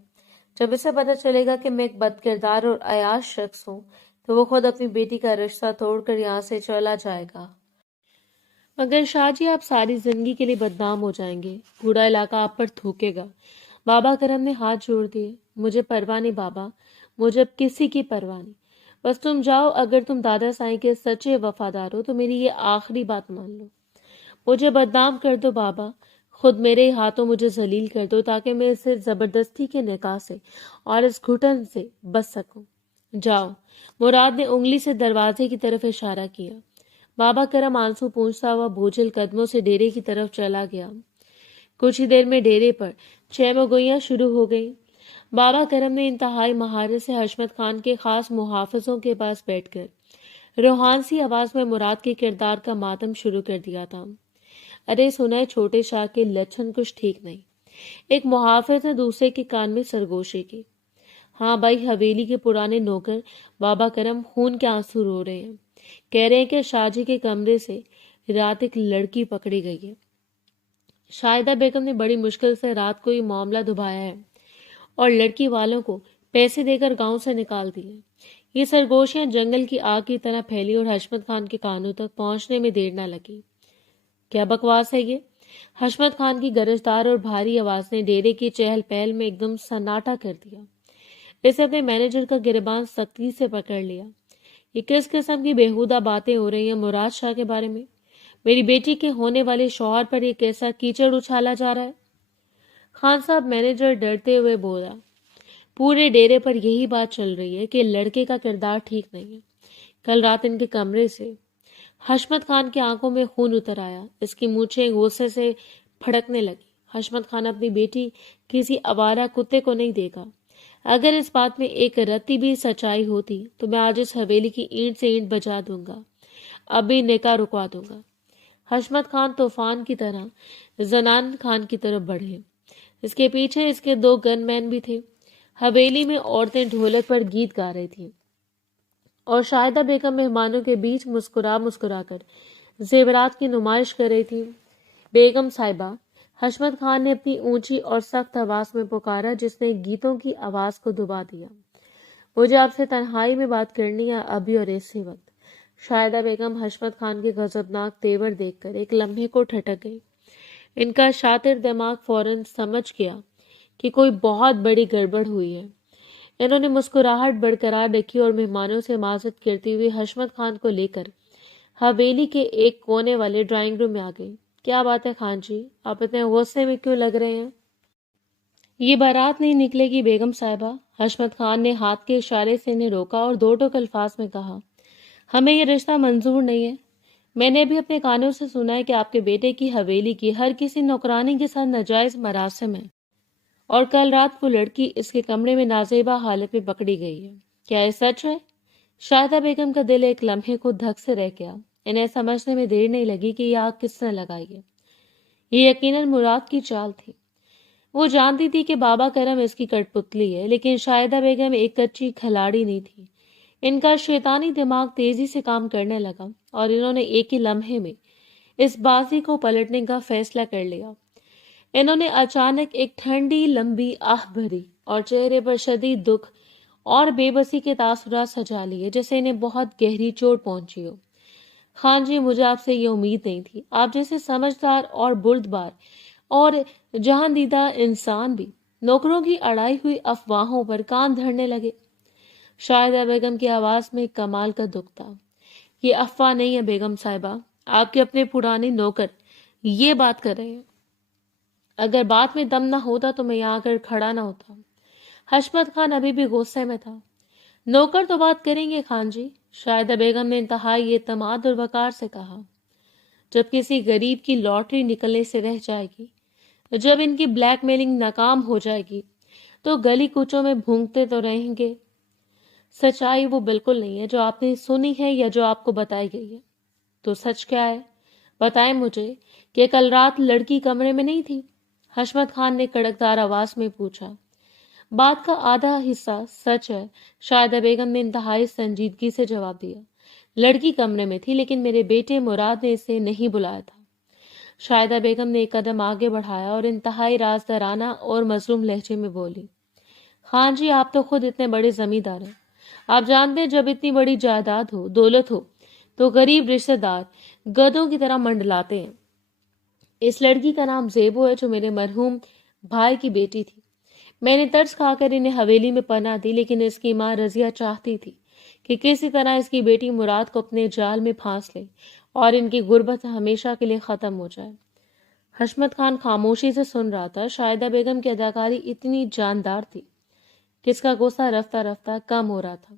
جب اسے پتہ چلے گا کہ میں ایک بد کردار اور عیاش شخص ہوں تو وہ خود اپنی بیٹی کا رشتہ توڑ کر یہاں سے چلا جائے گا۔ مگر شاہ جی، آپ ساری زندگی کے لیے بدنام ہو جائیں گے، پورا علاقہ آپ پر تھوکے گا۔ بابا کرم نے ہاتھ جوڑ دیے۔ مجھے پرواہ نہیں بابا، مجھے اب کسی کی پرواہ نہیں، بس تم جاؤ۔ اگر تم دادا سائیں کے سچے وفادار ہو تو میری یہ آخری بات مان لو۔ مجھے بدنام کر دو بابا، خود میرے ہاتھوں مجھے ذلیل کر دو تاکہ میں اس زبردستی کے نکاح سے اور اس گھٹن سے بچ سکوں۔ جاؤ۔ مراد نے انگلی سے دروازے کی طرف اشارہ کیا۔ بابا کرم آنسو پونچھتا ہوا بوجھل قدموں سے ڈیرے کی طرف چلا گیا۔ کچھ ہی دیر میں ڈیرے پر چیمو گوئیاں شروع ہو گئیں۔ بابا کرم نے انتہائی مہارت سے حشمت خان کے خاص محافظوں کے پاس بیٹھ کر روحان سی آواز میں مراد کے کردار کا ماتم شروع کر دیا تھا۔ ارے سنا ہے چھوٹے شاہ کے لچھن کچھ ٹھیک نہیں۔ ایک محافظ نے دوسرے کے کان میں سرگوشی کی۔ ہاں بھائی، حویلی کے پرانے نوکر بابا کرم خون کے آنسو رو رہے ہیں، کہہ رہے ہیں کہ شاہ جی کے کمرے سے رات ایک لڑکی پکڑی گئی ہے۔ شائدہ بیگم نے بڑی مشکل سے رات کو یہ معاملہ دبایا ہے اور لڑکی والوں کو پیسے دے کر گاؤں سے نکال دیا۔ یہ سرگوشیاں جنگل کی آگ کی طرح پھیلی اور حشمت خان کے کانوں تک پہنچنے میں دیر نہ لگی۔ کیا بکواس ہے یہ؟ حشمت خان کی گرجدار اور بھاری آواز نے ڈیرے کی چہل پہل میں ایک دم سناٹا کر دیا۔ اسے اپنے مینیجر کا گریبان سختی سے پکڑ لیا۔ یہ کس قسم کی بےہودہ باتیں ہو رہی ہیں مراد شاہ کے بارے میں؟ میری بیٹی کے ہونے والے شوہر پر یہ کیسا کیچڑ اچھالا جا رہا ہے؟ خان صاحب، مینیجر ڈرتے ہوئے بولا، پورے ڈیرے پر یہی بات چل رہی ہے کہ لڑکے کا کردار ٹھیک نہیں ہے۔ کل رات ان کے کمرے سے… حشمت خان کی آنکھوں میں خون اتر آیا، اس کی مونچھیں غصے سے پھڑکنے لگی۔ حشمت خان اپنی بیٹی کسی آوارہ کتے کو نہیں دے گا۔ اگر اس بات میں ایک رتی بھی سچائی ہوتی تو میں آج اس حویلی کی اینٹ سے اینٹ بجا دوں گا، ابھی نکاح رکوا دوں گا۔ حشمت خان طوفان کی طرح زنان خان کی طرف بڑھے۔ اس کے پیچھے اس کے 2 گن مین بھی تھے۔ حویلی میں عورتیں ڈھولک پر گیت گا رہی تھیں اور شاہدہ بیگم مہمانوں کے بیچ مسکرا مسکرا کر زیورات کی نمائش کر رہی تھی۔ بیگم صاحبہ، حشمت خان نے اپنی اونچی اور سخت آواز میں پکارا جس نے گیتوں کی آواز کو دبا دیا۔ مجھے آپ سے تنہائی میں بات کرنی ہے، ابھی اور اسی وقت۔ شاہدہ بیگم حشمت خان کے غضبناک تیور دیکھ کر ایک لمحے کو ٹھٹک گئی۔ ان کا شاطر دماغ فوراً سمجھ گیا کہ کوئی بہت بڑی گڑبڑ ہوئی ہے۔ انہوں نے مسکراہٹ برقرار رکھی اور مہمانوں سے معذرت کرتے ہوئے حشمت خان کو لے کر حویلی کے ایک کونے والے ڈرائنگ روم میں آ گئی۔ کیا بات ہے خان جی، آپ اتنے غصے میں کیوں لگ رہے ہیں؟ یہ بارات نہیں نکلے گی بیگم صاحبہ۔ حشمت خان نے ہاتھ کے اشارے سے انہیں روکا اور 2 ٹوک الفاظ میں کہا، ہمیں یہ رشتہ منظور نہیں ہے۔ میں نے بھی اپنے کانوں سے سنا ہے کہ آپ کے بیٹے کی حویلی کی ہر کسی نوکرانی کے ساتھ ناجائز مراسم ہے، اور کل رات وہ لڑکی اس کے کمرے میں نازیبہ حالت میں پکڑی گئی ہے۔ کیا یہ سچ ہے؟ شاہدہ بیگم کا دل ایک لمحے کو دھک سے رہ گیا۔ انہیں سمجھنے میں دیر نہیں لگی کہ یہ آگ کس نے لگائی ہے۔ یہ یقیناً مراد کی چال تھی۔ وہ جانتی تھی کہ بابا کرم اس کی کٹ پتلی ہے، لیکن شاہدہ بیگم ایک کچی کھلاڑی نہیں تھی۔ ان کا شیطانی دماغ تیزی سے کام کرنے لگا اور انہوں نے ایک ہی لمحے میں اس بازی کو پلٹنے کا فیصلہ کر لیا۔ انہوں نے اچانک ایک ٹھنڈی لمبی آہ بھری اور چہرے پر شدید دکھ اور بے بسی کے تاثرات سجا لیے، جیسے انہیں بہت گہری چوٹ پہنچی ہو۔ خان جی، مجھے آپ سے یہ امید نہیں تھی۔ آپ جیسے سمجھدار اور بردبار اور جہاں دیدہ انسان بھی نوکروں کی اڑائی ہوئی افواہوں پر کان دھرنے لگے۔ شاہدہ بیگم کی آواز میں کمال کا دکھ تھا۔ یہ افواہ نہیں ہے بیگم صاحبہ، آپ کے اپنے پرانے نوکر یہ بات کر رہے ہیں۔ اگر بات میں دم نہ ہوتا تو میں یہاں کر کھڑا نہ ہوتا۔ حشمت خان ابھی بھی غصے میں تھا۔ نوکر تو بات کریں گے خان جی، شاہدہ بیگم نے انتہائی اعتماد اور وقار سے کہا۔ جب کسی غریب کی لاٹری نکلنے سے رہ جائے گی، جب ان کی بلیک میلنگ ناکام ہو جائے گی، تو گلی کوچوں میں بھونکتے تو رہیں گے۔ سچائی وہ بالکل نہیں ہے جو آپ نے سنی ہے یا جو آپ کو بتائی گئی ہے۔ تو سچ کیا ہے؟ بتائیں مجھے کہ کل رات لڑکی کمرے میں نہیں تھی؟ حشمت خان نے کڑکدار آواز میں پوچھا۔ بات کا آدھا حصہ سچ ہے، شاہدہ بیگم نے انتہائی سنجیدگی سے جواب دیا۔ لڑکی کمرے میں تھی، لیکن میرے بیٹے مراد نے اسے نہیں بلایا تھا۔ شاہدہ بیگم نے ایک قدم آگے بڑھایا اور انتہائی رازدارانہ اور مظلوم لہجے میں بولی، خان جی، آپ تو خود اتنے بڑے زمیندار ہیں۔ آپ جانتے ہیں جب اتنی بڑی جائیداد ہو، دولت ہو، تو غریب رشتہ دار گدھوں کی طرح منڈلاتے ہیں۔ اس لڑکی کا نام زیبو ہے، جو میرے مرحوم بھائی کی بیٹی تھی۔ میں نے ترس کھا کر انہیں حویلی میں پناہ دی، لیکن اس کی ماں رضیہ چاہتی تھی کہ کسی طرح اس کی بیٹی مراد کو اپنے جال میں پھانس لے اور ان کی غربت ہمیشہ کے لیے ختم ہو جائے۔ حشمت خان خاموشی سے سن رہا تھا۔ شاہدہ بیگم کی اداکاری اتنی جاندار تھی کہ اس کا غصہ رفتہ رفتہ کم ہو رہا تھا۔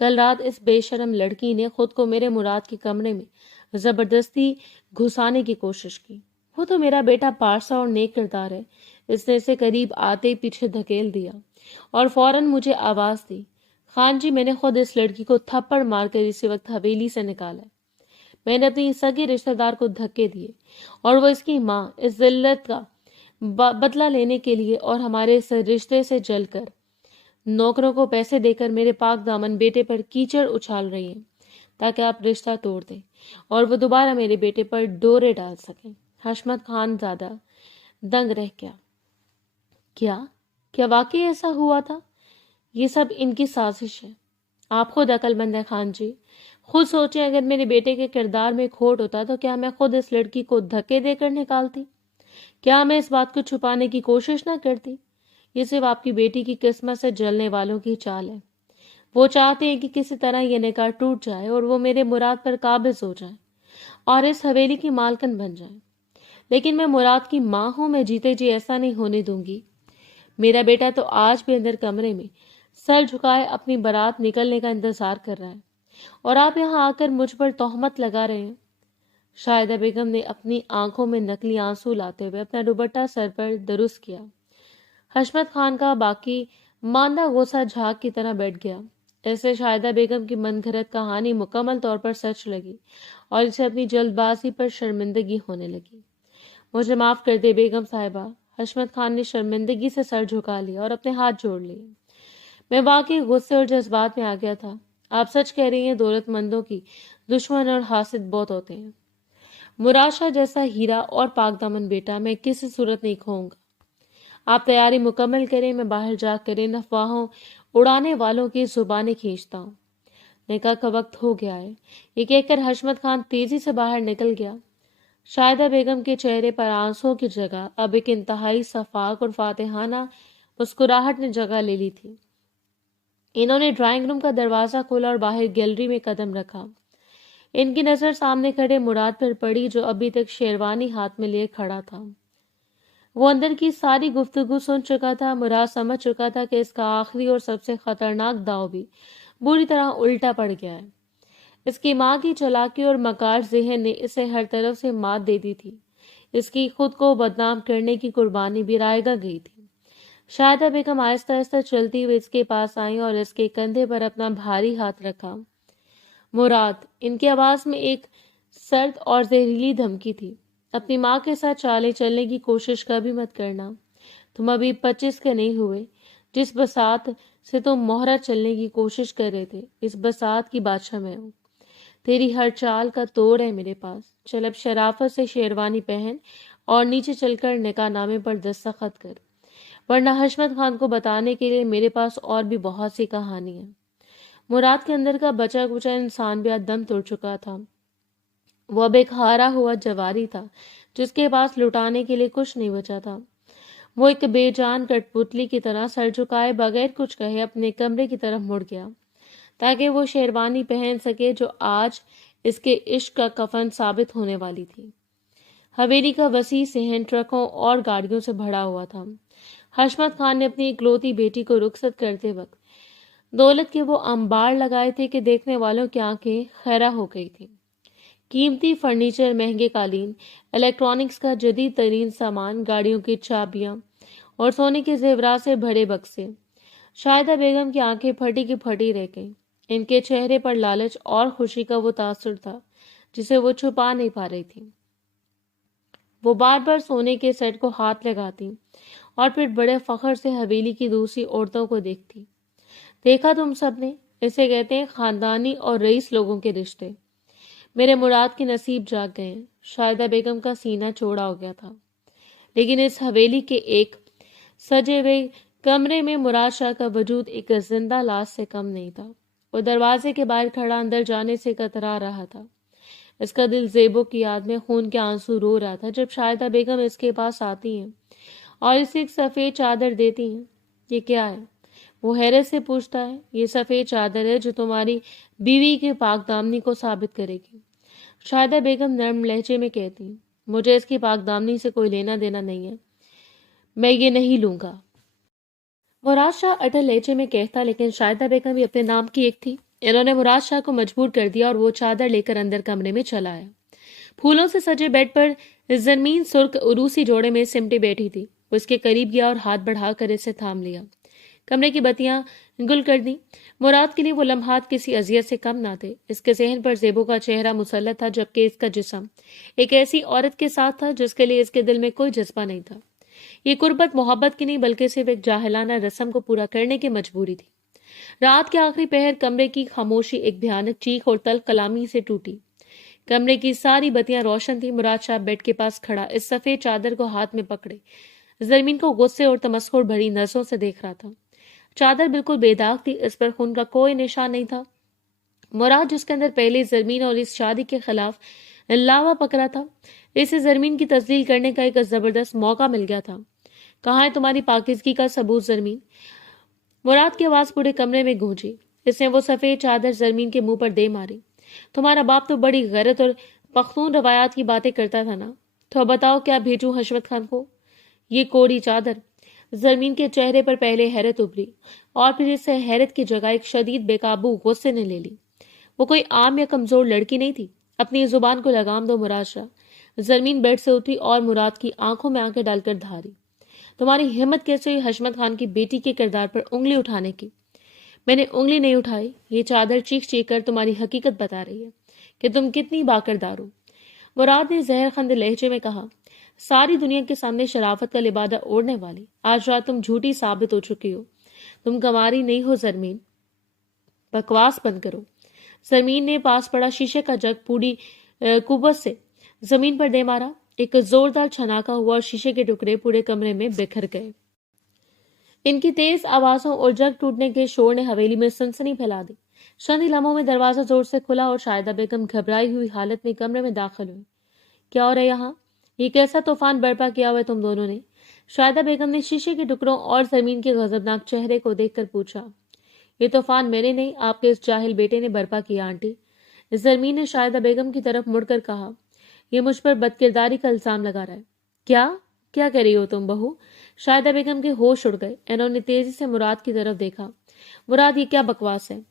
کل رات اس بے شرم لڑکی نے خود کو میرے مراد کے کمرے میں زبردستی گھسانے کی کوشش کی۔ وہ تو میرا بیٹا پارسا اور نیک کردار ہے۔ اس نے اسے قریب آتے ہی پیچھے دھکیل دیا اور فوراً مجھے آواز دی۔ خان جی، میں نے خود اس لڑکی کو تھپڑ مار کر اسی وقت حویلی سے نکالا۔ میں نے اپنی سگے رشتہ دار کو دھکے دیے اور وہ اس کی ماں اس ذلت کا بدلہ لینے کے لیے اور ہمارے اس رشتے سے جل کر نوکروں کو پیسے دے کر میرے پاک دامن بیٹے پر کیچڑ اچھال رہی ہیں تاکہ آپ رشتہ توڑ دیں اور وہ دوبارہ میرے بیٹے پر ڈورے ڈال سکیں۔ حشمت خان زیادہ دنگ رہ گیا۔ کیا واقعی ایسا ہوا تھا؟ یہ سب ان کی سازش ہے۔ آپ خود عقل مند ہیں خان جی، خود سوچیں، اگر میرے بیٹے کے کردار میں کھوٹ ہوتا تو کیا میں خود اس لڑکی کو دھکے دے کر نکالتی؟ کیا میں اس بات کو چھپانے کی کوشش نہ کرتی؟ یہ صرف آپ کی بیٹی کی قسمت سے جلنے والوں کی چال ہے۔ وہ چاہتے ہیں کہ کسی طرح یہ نکاح ٹوٹ جائے اور وہ میرے مراد پر قابض ہو جائیں اور اس حویلی کی مالکن بن جائیں۔ لیکن میں مراد کی ماں ہوں، میں جیتے جی ایسا نہیں ہونے دوں گی۔ میرا بیٹا تو آج بھی اندر کمرے میں سر جھکائے اپنی بارات نکلنے کا انتظار کر رہا ہے، اور آپ یہاں آ کر مجھ پر تہمت لگا رہے ہیں۔ شاہدہ بیگم نے اپنی آنکھوں میں نکلی آنسو لاتے ہوئے اپنا دوپٹہ سر پر درست کیا۔ حشمت خان کا باقی ماندہ غوثہ جھاگ کی طرح بیٹھ گیا۔ ایسے شاہدہ بیگم کی من گھڑت کہانی مکمل طور پر سچ لگی اور اسے اپنی جلد بازی پر شرمندگی ہونے لگی۔ مجھے معاف کر دے بیگم صاحبہ، حشمت خان نے شرمندگی سے سر جھکا لیا اور اپنے ہاتھ جوڑ لیے۔ میں واقعی غصے اور جذبات میں آ گیا تھا۔ آپ سچ کہہ رہی ہیں، دولت مندوں کی دشمن اور حاسد بہت ہوتے ہیں۔ مراد شاہ جیسا ہیرا اور پاک دامن بیٹا میں کسی صورت نہیں کھوؤں گا۔ آپ تیاری مکمل کریں، میں باہر جا کر ان افواہوں اڑانے والوں کی زبانیں کھینچتا ہوں۔ نکاح کا وقت ہو گیا ہے، یہ کہہ کر حشمت خان تیزی سے باہر نکل گیا۔ شاہدہ بیگم کے چہرے پر آنسوؤں کی جگہ اب ایک انتہائی شفاق اور فاتحانہ مسکراہٹ نے جگہ لے لی تھی۔ انہوں نے ڈرائنگ روم کا دروازہ کھولا اور باہر گیلری میں قدم رکھا۔ ان کی نظر سامنے کھڑے مراد پر پڑی، جو ابھی تک شیروانی ہاتھ میں لیے کھڑا تھا۔ وہ اندر کی ساری گفتگو سن چکا تھا۔ مراد سمجھ چکا تھا کہ اس کا آخری اور سب سے خطرناک داؤ بھی بری طرح الٹا پڑ گیا ہے۔ اس کی ماں کی چالاکی اور مکار ذہن نے اسے ہر طرف سے مات دے دی تھی۔ اس کی خود کو بدنام کرنے کی قربانی بھی رائگاں گئی تھی۔ شاہدہ بیگم آہستہ آہستہ چلتی ہوئی اس کے پاس آئیں اور اس کے کندھے پر اپنا بھاری ہاتھ رکھا۔ مراد، ان کی آواز میں ایک سرد اور زہریلی دھمکی تھی، اپنی ماں کے ساتھ چالیں چلنے کی کوشش کبھی مت کرنا۔ تم ابھی 25 کے نہیں ہوئے۔ جس بساط سے تم مہرہ چلنے کی کوشش کر رہے تھے، اس بساط کی بادشاہ میں ہوں۔ تیری ہر چال کا توڑ ہے میرے پاس۔ چل اب شرافت سے شیروانی پہن اور نیچے چل کر نکاح نامے پر دستخط کر، ورنہ حشمت خان کو بتانے کے لیے میرے پاس اور بھی بہت سی کہانی ہیں۔ مراد کے اندر کا بچا کچا انسان بھی دم توڑ چکا تھا۔ وہ اب ایک ہارا ہوا جواری تھا جس کے پاس لٹانے کے لیے کچھ نہیں بچا تھا۔ وہ ایک بے جان کٹ پتلی کی طرح سر جھکائے بغیر کچھ کہے اپنے کمرے کی طرف مڑ گیا تاکہ وہ شیروانی پہن سکے جو آج اس کے عشق کا کفن ثابت ہونے والی تھی۔ حویلی کا وسیع صحن ٹرکوں اور گاڑیوں سے بھرا ہوا تھا۔ حشمت خان نے اپنی اکلوتی بیٹی کو رخصت کرتے وقت دولت کے وہ انبار لگائے تھے کہ دیکھنے والوں کی آنکھیں خیرہ ہو گئی تھی۔ قیمتی فرنیچر، مہنگے قالین، الیکٹرانکس کا جدید ترین سامان، گاڑیوں کی چابیاں اور سونے کے زیورات سے بھرے بکسے۔ شاہدہ بیگم کی آنکھیں پھٹی کی پھٹی رہ گئیں۔ ان کے چہرے پر لالچ اور خوشی کا وہ تاثر تھا جسے وہ چھپا نہیں پا رہی تھی۔ وہ بار بار سونے کے سیٹ کو ہاتھ لگاتی اور پھر بڑے فخر سے حویلی کی دوسری عورتوں کو دیکھتی۔ دیکھا تم سب نے، اسے کہتے ہیں خاندانی اور رئیس لوگوں کے رشتے۔ میرے مراد کے نصیب جاگ گئے ہیں۔ شاہدہ بیگم کا سینہ چوڑا ہو گیا تھا، لیکن اس حویلی کے ایک سجے ہوئے کمرے میں مراد شاہ کا وجود ایک زندہ لاش سے کم نہیں تھا۔ وہ دروازے کے باہر کھڑا اندر جانے سے کترا رہا تھا۔ اس کا دل زیبو کی یاد میں خون کے آنسو رو رہا تھا جب شاہدہ بیگم اس کے پاس آتی ہیں اور اسے ایک سفید چادر دیتی ہیں۔ یہ کیا ہے؟ وہ حیرت سے پوچھتا ہے۔ یہ سفید چادر ہے جو تمہاری بیوی کے پاک دامنی کو ثابت کرے گی۔ شاہدہ بیگم نرم لہجے میں کہتی ہیں، مجھے اس کی پاک دامنی سے کوئی لینا دینا نہیں ہے، میں یہ نہیں لوں گا۔ مراد شاہ اٹل لہجے میں کہتا، لیکن شاہدہ بیگم بھی اپنے نام کی ایک تھی۔ انہوں نے مراد شاہ کو مجبور کر دیا اور وہ چادر لے کر اندر کمرے میں چلا آیا۔ پھولوں سے سجے بیڈ پر زرمین سرخ عروسی جوڑے میں سمٹی بیٹھی تھی۔ وہ اس کے قریب گیا اور ہاتھ بڑھا کر اسے تھام لیا۔ کمرے کی بتیاں گل کر دیں۔ مراد کے لیے وہ لمحات کسی اذیت سے کم نہ تھے۔ اس کے ذہن پر زیبو کا چہرہ مسلط تھا، جبکہ اس کا جسم ایک ایسی عورت کے ساتھ تھا جس کے لیے اس کے دل میں کوئی جذبہ نہیں تھا۔ یہ قربت محبت کی نہیں بلکہ صرف ایک جاہلانہ رسم کو پورا کرنے کی مجبوری تھی۔ رات کے آخری پہر کمرے کی خاموشی ایک بھیانک چیخ اور تلخ کلامی سے ٹوٹی۔ کمرے کی ساری بتیاں روشن تھیں۔ مراد شاہ بیڈ کے پاس کھڑا اس سفید چادر کو ہاتھ میں پکڑے زمین کو غصے اور تمسخر بھری نظروں سے دیکھ رہا تھا۔ چادر بالکل بے داغ تھی، اس پر خون کا کوئی نشان نہیں تھا۔ مراد، جس کے اندر پہلے زرمین اور اس شادی کے خلاف لاوا پکڑا تھا، اسے زرمین کی تذلیل کرنے کا ایک زبردست موقع مل گیا تھا۔ کہاں ہے تمہاری پاکیزگی کا ثبوت زرمین؟ مراد کی آواز پورے کمرے میں گونجی۔ اس نے وہ سفید چادر زرمین کے منہ پر دے ماری۔ تمہارا باپ تو بڑی غیرت اور پختون روایات کی باتیں کرتا تھا نا، تو بتاؤ کیا بھیجوں حشمت خان کو؟ یہ کوڑی چادر؟ زرمین کے چہرے پر پہلے حیرت ابھری اور پھر اس سے حیرت کی جگہ ایک شدید بے قابو غصے نے لے لی۔ وہ کوئی عام یا کمزور لڑکی نہیں تھی۔ اپنی زبان کو لگام دو مراد شاہ۔ زرمین بیڈ سے اٹھی اور مراد کی آنکھوں میں آنکھیں ڈال کر دھاری۔ तुम्हारी हिम्मत कैसे हुई हशमत खान की बेटी के किरदार पर उंगली उठाने की? मैंने उंगली नहीं उठाई। ये चादर चीख चीख कर तुम्हारी हकीकत बता रही है कि तुम कितनी बाकिरदार हो। मुराद ने जहरखंद लहजे में कहा, सारी दुनिया के सामने शराफत का लिबादा ओढ़ने वाली आज रात तुम झूठी साबित हो चुकी हो। तुम गंवारी नहीं हो जरमीन। बकवास बंद करो। जरमीन ने पास पड़ा शीशे का जग पूरी कुव्वत से जमीन पर दे मारा। एक जोरदार छनाका हुआ और शीशे के टुकड़े पूरे कमरे में बिखर गए। इनकी तेज आवाजों और जग टूटने के शोर ने हवेली में सनसनी फैला दी। चंद ही लम्हों में दरवाजा जोर से खुला और शाहिदा बेगम घबराई हुई हालत में कमरे में दाखिल हुई। क्या हो रहा है यहाँ? ये कैसा तूफान बर्पा किया हुआ है तुम दोनों ने? शाहिदा बेगम ने शीशे के टुकड़ों और जमीन के गजबनाक चेहरे को देखकर पूछा। ये तूफान मैंने नहीं, आपके इस जाहिल बेटे ने बर्पा किया आंटी। जरमीन ने शाहिदा बेगम की तरफ मुड़कर कहा, ये मुझ पर बदकिरदारी का इल्जाम लगा रहा है। क्या क्या कह रही हो तुम बहू? शाहिदा बेगम के होश उड़ गए। इन्होंने तेजी से मुराद की तरफ देखा। मुराद, ये क्या बकवास है?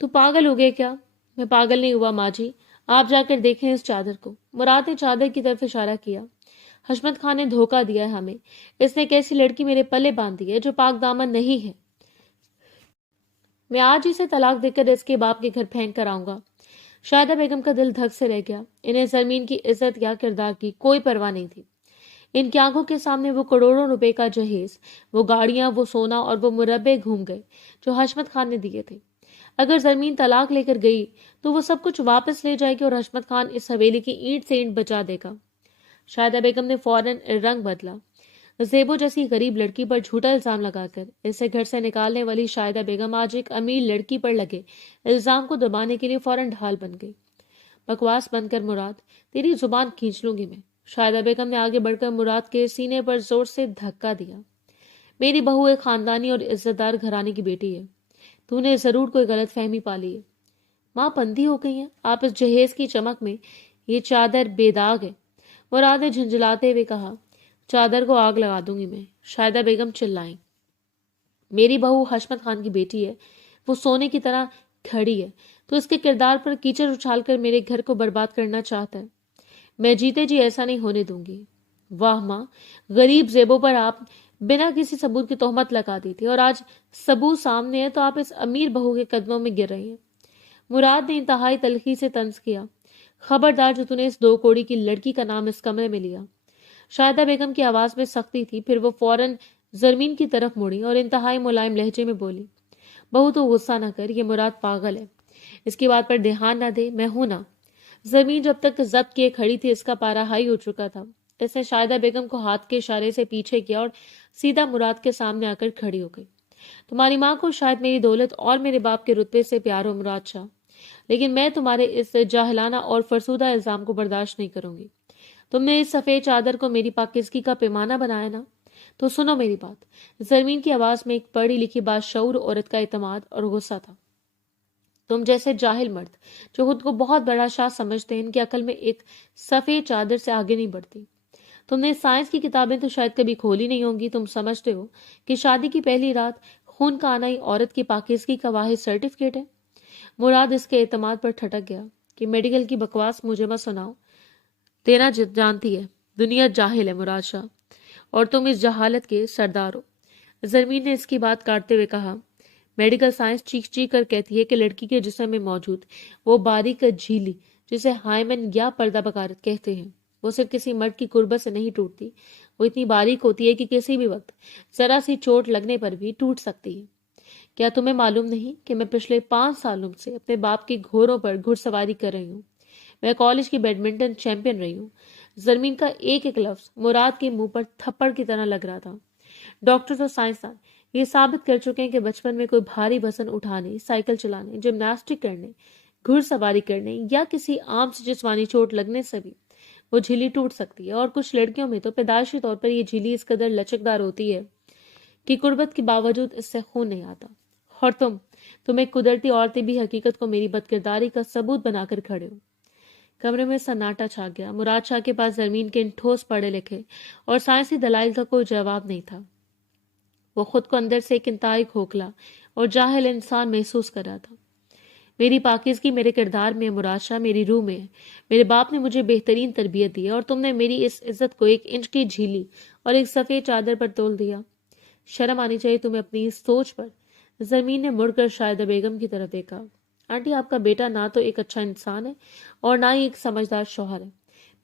तू पागल हो गया क्या? मैं पागल नहीं हुआ माँ जी, आप जाकर देखें इस चादर को। मुराद ने चादर की तरफ इशारा किया। हशमत खान ने धोखा दिया है हमें। इसने एक ऐसी लड़की मेरे पल्ले बांध दी है जो पाक दामन नहीं है। मैं आज इसे तलाक देकर इसके बाप के घर फेंक कर आऊंगा। शाहिदा बेगम का दिल धक से रह गया। इन्हें जरमीन की इज्जत या किरदार की कोई परवाह नहीं थी। इनकी आंखों के सामने वो करोड़ों रुपए का जहेज, वो गाड़ियां, वो सोना और वो मुरब्बे घूम गए जो हशमत खान ने दिए थे। अगर जरमीन तलाक लेकर गई तो वो सब कुछ वापस ले जाएगी और हशमत खान इस हवेली की ईंट से ईंट बचा देगा। शाहिदा बेगम ने फौरन रंग बदला। जेबो जैसी गरीब लड़की पर झूठा इल्जाम लगाकर इसे घर से निकालने वाली शाहिदा बेगम आज एक अमीर लड़की पर लगे इल्जाम को दबाने के लिए फौरन ढाल बन गई। बकवास बंद कर मुराद, तेरी जुबान खींच लूंगी मैं। शाहिदा बेगम ने आगे बढ़कर मुराद के सीने पर जोर से धक्का दिया। मेरी बहू एक खानदानी और इज्जतदार घराने की बेटी है। तूने जरूर कोई गलत फहमी पाली है। माँ बंदी हो गई है। आप इस जहेज की चमक में ये चादर बेदाग है। मुराद ने झंझलाते हुए कहा, चादर को आग लगा दूंगी मैं। शाहिदा बेगम चिल्लाई। मेरी बहू हशमत खान की बेटी है। वो सोने की तरह खड़ी है। तो इसके किरदार पर कीचड़ उछालकर मेरे घर को बर्बाद करना चाहता है। मैं जीते जी ऐसा नहीं होने दूंगी। वाह माँ, गरीब जेबो पर आप बिना किसी सबूत की तोहमत लगा दी थी और आज सबूत सामने है तो आप इस अमीर बहू के कदमों में गिर रही हैं। मुराद ने इंतहाई तलखी से तंज किया। खबरदार जो तूने इस दो कोड़ी की लड़की का नाम इस कमरे में लिया। शाहिदा बेगम की आवाज में सख्ती थी। फिर वो फौरन जरमीन की तरफ मुड़ी और इंतहाई मुलायम लहजे में बोली, बहू तो गुस्सा न कर, ये मुराद पागल है। इसकी बात पर ध्यान न दे, मैं हूं ना। जमीन जब तक जब्त किए खड़ी थी इसका पारा हाई हो चुका था। इसने शाहिदा बेगम को हाथ के इशारे से पीछे किया और सीधा मुराद के सामने आकर खड़ी हो गई। तुम्हारी माँ को शायद मेरी दौलत और मेरे बाप के रुतबे से प्यार हो मुराद शाह, लेकिन मैं तुम्हारे इस जाहिलाना और फरसूदा इल्जाम को बर्दाश्त नहीं करूंगी। तुमने इस सफेद चादर को मेरी पाकिज़गी का पैमाना बनाया ना, तो सुनो मेरी बात। जरमीन की आवाज में एक पढ़ी लिखी बाशऊर औरत का इत्मीनाद और गुस्सा था। तुम जैसे जाहिल मर्द जो खुद को बहुत बड़ा शाह समझते हैं, इनकी अकल में एक सफेद चादर से आगे नहीं बढ़ती। तुमने साइंस की किताबें तो शायद कभी खोली नहीं होंगी। तुम समझते हो कि शादी की पहली रात खून का आना ही औरत की पाकिज़गी का वाहिद सर्टिफिकेट है। मुराद इसके एतमाद पर ठटक गया कि मेडिकल की बकवास मुझे मत सुनाओ। तेरा जानती है दुनिया जाहिल है मुराद शाह, और तुम इस जहालत के सरदार हो। जरमीन ने इसकी बात काटते हुए कहा, मेडिकल साइंस चीख चीख कर कहती है कि लड़की के जिस्म में मौजूद वो बारीक झीली जिसे हाइमन या पर्दा बकारत कहते हैं, वो सिर्फ किसी मर्द की कुर्बत से नहीं टूटती। वो इतनी बारीक होती है कि किसी भी वक्त जरा सी चोट लगने पर भी टूट सकती है। क्या तुम्हें मालूम नहीं कि मैं पिछले 5 सालों से अपने बाप के घोड़ों पर घुड़सवारी कर रही हूँ। मैं कॉलेज की बैडमिंटन चैंपियन रही हूँ। जरमीन का एक एक लफ्ज मुराद के मुंह पर थप्पड़ की तरह लग रहा था। डॉक्टर और साइंसदान ये साबित कर चुके हैं कि बचपन में कोई भारी वजन उठाने, साइकिल चलाने, जिम्नास्टिक करने, घुड़सवारी करने या किसी आम से जिस्मानी चोट लगने से भी वो झिल्ली टूट सकती है। और कुछ लड़कियों में तो पैदाइशी तौर पर ये झिल्ली इस कदर लचकदार होती है कि कुर्बत के बावजूद इससे खून नहीं आता। और तुम एक कुदरती औरतें भी हकीकत को मेरी बदकिरदारी का सबूत बनाकर खड़े हो। कमरे में सन्नाटा छा गया। मुराद शाह के पास जरमीन के इन ठोस पढ़े लिखे और साइंसी दलाइल का कोई जवाब नहीं था। वो खुद को अंदर से एक इंतहाई खोखला और जाहिल इंसान महसूस कर रहा था। میری پاکیزگی میرے کردار میں، مراد شاہ میری روح میں ہے۔ میرے باپ نے مجھے بہترین تربیت دی ہے اور تم نے میری اس عزت کو 1 انچ کی جھیلی اور ایک سفید چادر پر تول دیا۔ شرم آنی چاہیے تمہیں اپنی اس سوچ پر۔ زمین نے مڑ کر شاہدہ بیگم کی طرف دیکھا۔ آنٹی، آپ کا بیٹا نہ تو ایک اچھا انسان ہے اور نہ ہی ایک سمجھدار شوہر ہے۔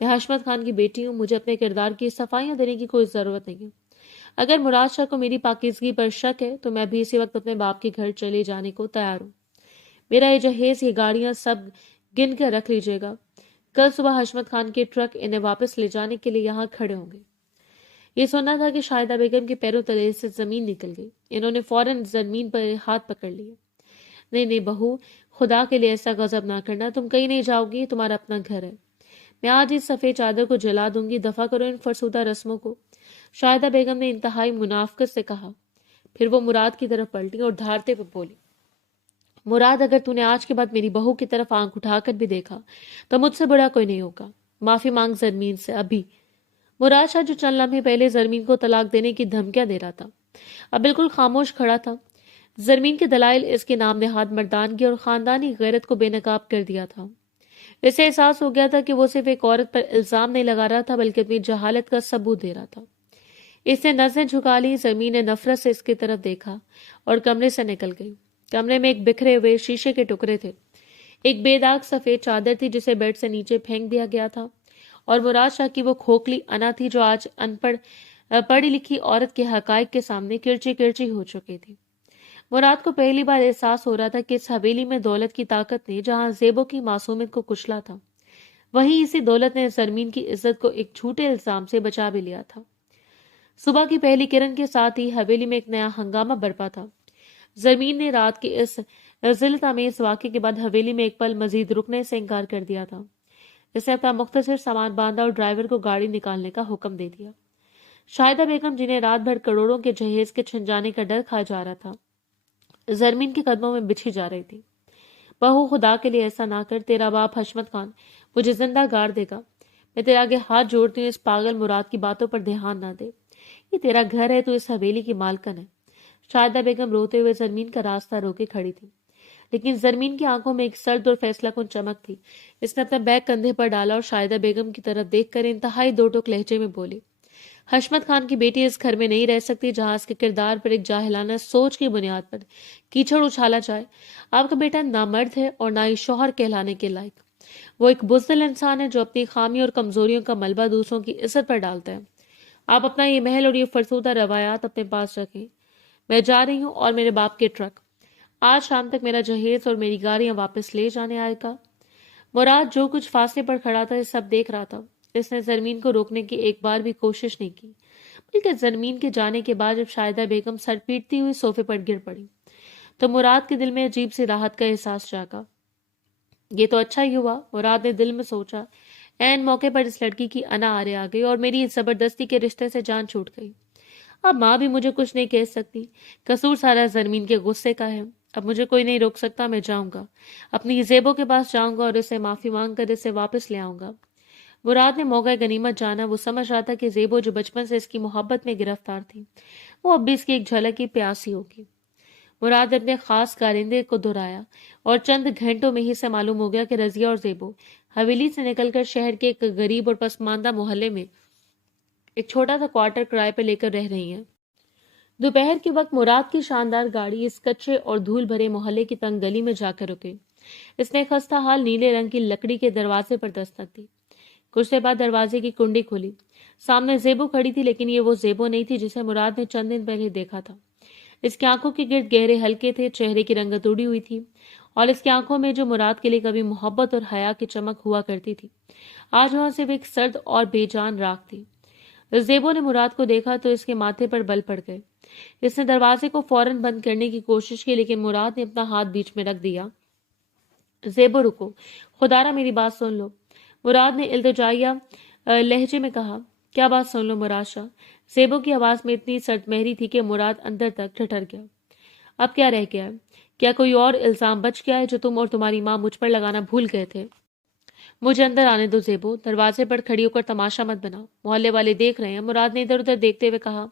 میں حشمت خان کی بیٹی ہوں، مجھے اپنے کردار کی صفائیاں دینے کی کوئی ضرورت نہیں ہے۔ اگر مراد شاہ کو میری پاکیزگی پر شک ہے تو میں بھی اسی وقت اپنے باپ کے گھر چلے جانے کو تیار ہوں۔ میرا یہ جہیز، یہ گاڑیاں سب گن کر رکھ لیجیے گا۔ کل صبح حشمت خان کے ٹرک انہیں واپس لے جانے کے لیے یہاں کھڑے ہوں گے۔ یہ سننا تھا کہ شاہدہ بیگم کے پیروں تلے سے زمین نکل گئی۔ انہوں نے فوراً زمین پر ہاتھ پکڑ لیا۔ نہیں نہیں بہو، خدا کے لیے ایسا غضب نہ کرنا، تم کہیں نہیں جاؤ گی، تمہارا اپنا گھر ہے۔ میں آج اس سفید چادر کو جلا دوں گی، دفع کرو ان فرسودہ رسموں کو، شاہدہ بیگم نے انتہائی منافقت سے کہا۔ پھر وہ مراد کی طرف پلٹی اور دھارتے ہوئے بولی، مراد، اگر تو نے آج کے بعد میری بہو کی طرف آنکھ اٹھا کر بھی دیکھا تو مجھ سے بڑا کوئی نہیں ہوگا۔ معافی مانگ زرمین سے ابھی۔ مراد شاہ جو چند لمحے پہلے زرمین کو طلاق دینے کی دھمکیاں دے رہا تھا، اب بالکل خاموش کھڑا تھا۔ زرمین کے دلائل اس کے نام نہاد مردانگی اور خاندانی غیرت کو بے نقاب کر دیا تھا۔ اسے احساس ہو گیا تھا کہ وہ صرف ایک عورت پر الزام نہیں لگا رہا تھا بلکہ اپنی جہالت کا ثبوت دے رہا تھا۔ اس نے نظریں جھکا لی۔ زمین نے نفرت سے اس کی طرف دیکھا اور کمرے سے نکل گئی۔ کمرے میں ایک بکھرے ہوئے شیشے کے ٹکڑے تھے، ایک بے داغ سفید چادر تھی جسے بیڈ سے نیچے پھینک دیا گیا تھا، اور مراد شاہ کی وہ کھوکھلی انا تھی جو آج ان پڑھی لکھی عورت کے حقائق کے سامنے کرچی کرچی ہو چکی تھی۔ مراد کو پہلی بار احساس ہو رہا تھا کہ اس حویلی میں دولت کی طاقت نے جہاں زیبو کی معصومیت کو کچلا تھا، وہیں اسی دولت نے زرمین کی عزت کو ایک جھوٹے الزام سے بچا بھی لیا تھا۔ صبح کی پہلی کرن کے ساتھ ہی حویلی میں ایک نیا ہنگامہ برپا تھا۔ زرمین نے رات کے اس ذلت آمیز واقعے کے بعد حویلی میں ایک پل مزید رکنے سے انکار کر دیا تھا۔ اس نے اپنا مختصر سامان باندھا اور ڈرائیور کو گاڑی نکالنے کا حکم دے دیا۔ شاہدہ بیگم، جنہیں رات بھر کروڑوں کے جہیز کے چھن جانے کا ڈر کھا جا رہا تھا، زرمین کے قدموں میں بچھی جا رہی تھی۔ بہو، خدا کے لیے ایسا نہ کر، تیرا باپ حشمت خان مجھے زندہ گاڑ دے گا۔ میں تیرے آگے ہاتھ جوڑتی ہوں، اس پاگل مراد کی باتوں پر دھیان نہ دے۔ یہ تیرا گھر ہے، تو اس حویلی کی مالکن ہے۔ شاہدہ بیگم روتے ہوئے زرمین کا راستہ روکے کھڑی تھی، لیکن زرمین کی آنکھوں میں ایک سرد اور فیصلہ کن چمک تھی۔ اس نے اپنا بیگ کندھے پر ڈالا اور شاہدہ بیگم کی طرف دیکھ کر انتہائی دو ٹوک لہجے میں بولی، حشمت خان کی بیٹی اس گھر میں نہیں رہ سکتی جہاں اس کے کردار پر ایک جاہلانہ سوچ کی بنیاد پر کیچڑ اچھالا جائے۔ آپ کا بیٹا نہ مرد ہے اور نہ ہی شوہر کہلانے کے لائق۔ وہ ایک بزدل انسان ہے جو اپنی خامیوں اور کمزوریوں کا ملبہ دوسروں کی عزت پر ڈالتا ہے۔ آپ اپنا یہ محل اور یہ فرسودہ روایات اپنے پاس رکھیں۔ میں جا رہی ہوں اور میرے باپ کے ٹرک آج شام تک میرا جہیز اور میری گاڑیاں واپس لے جانے آئے گا۔ مراد جو کچھ فاصلے پر کھڑا تھا، یہ سب دیکھ رہا تھا۔ اس نے زرمین کو روکنے کی ایک بار بھی کوشش نہیں کی، بلکہ زرمین کے جانے کے بعد جب شاہدہ بیگم سر پیٹتی ہوئی صوفے پر گر پڑی تو مراد کے دل میں عجیب سی راحت کا احساس جاگا۔ یہ تو اچھا ہی ہوا، مراد نے دل میں سوچا۔ عین موقع پر اس لڑکی کی انا آرے آ گئی اور میری اس زبردستی کے رشتے سے جان چھوٹ گئی۔ اب ماں بھی مجھے کچھ نہیں کہہ سکتی، قصور سارا زرمین کے غصے کا ہے۔ اب مجھے کوئی نہیں روک سکتا، میں جاؤں گا، اپنی زیبو کے پاس جاؤں گا اور اسے معافی مانگ کر اسے واپس لے آؤں گا۔ مراد نے موقع غنیمت جانا۔ وہ سمجھ رہا تھا کہ زیبو جو بچپن سے اس کی محبت میں گرفتار تھی، وہ اب بھی اس کی ایک جھلک کی پیاسی ہوگی۔ مراد نے اپنے خاص کارندے کو دہرایا اور چند گھنٹوں میں ہی سے معلوم ہو گیا کہ رضیہ اور زیبو حویلی سے نکل کر شہر کے ایک غریب اور پسماندہ محلے میں ایک چھوٹا سا کوارٹر کرائے پہ لے کر رہ رہی ہیں۔ دوپہر کے وقت مراد کی شاندار گاڑی اس کچے اور دھول بھرے محلے کی تنگ گلی میں جا کر رکے۔ اس نے خستہ حال نیلے رنگ کی لکڑی کے دروازے پر دستک دی۔ کچھ دیر بعد دروازے کی کنڈی کھلی۔ سامنے زیبو کھڑی تھی، لیکن یہ وہ زیبو نہیں تھی جسے مراد نے چند دن پہلے دیکھا تھا۔ اس کی آنکھوں کے گرد گہرے حلقے تھے، چہرے کی رنگت اڑی ہوئی تھی، اور اس کی آنکھوں میں جو مراد کے لیے کبھی محبت اور حیا کی چمک ہوا کرتی تھی، آج وہاں صرف ایک سرد اور بے جان راکھ تھی۔ زیبو نے مراد کو دیکھا تو اس کے ماتھے پر بل پڑ گئے۔ اس نے دروازے کو فوراً بند کرنے کی کوشش کی، لیکن مراد نے اپنا ہاتھ بیچ میں رکھ دیا۔ زیبو رکو، خدارا میری بات سن لو، مراد نے التجائیہ لہجے میں کہا۔ کیا بات سن لو مراد شاہ؟ زیبو کی آواز میں اتنی سرد مہری تھی کہ مراد اندر تک ٹھٹر گیا۔ اب کیا رہ گیا ہے؟ کیا کوئی اور الزام بچ گیا ہے جو تم اور تمہاری ماں مجھ پر لگانا بھول گئے تھے؟ مجھے اندر آنے دو زیبو، دروازے پر کھڑی ہو کر تماشا مت بناؤ، محلے والے دیکھ رہے ہیں، مراد نے ادھر ادھر دیکھتے ہوئے کہا۔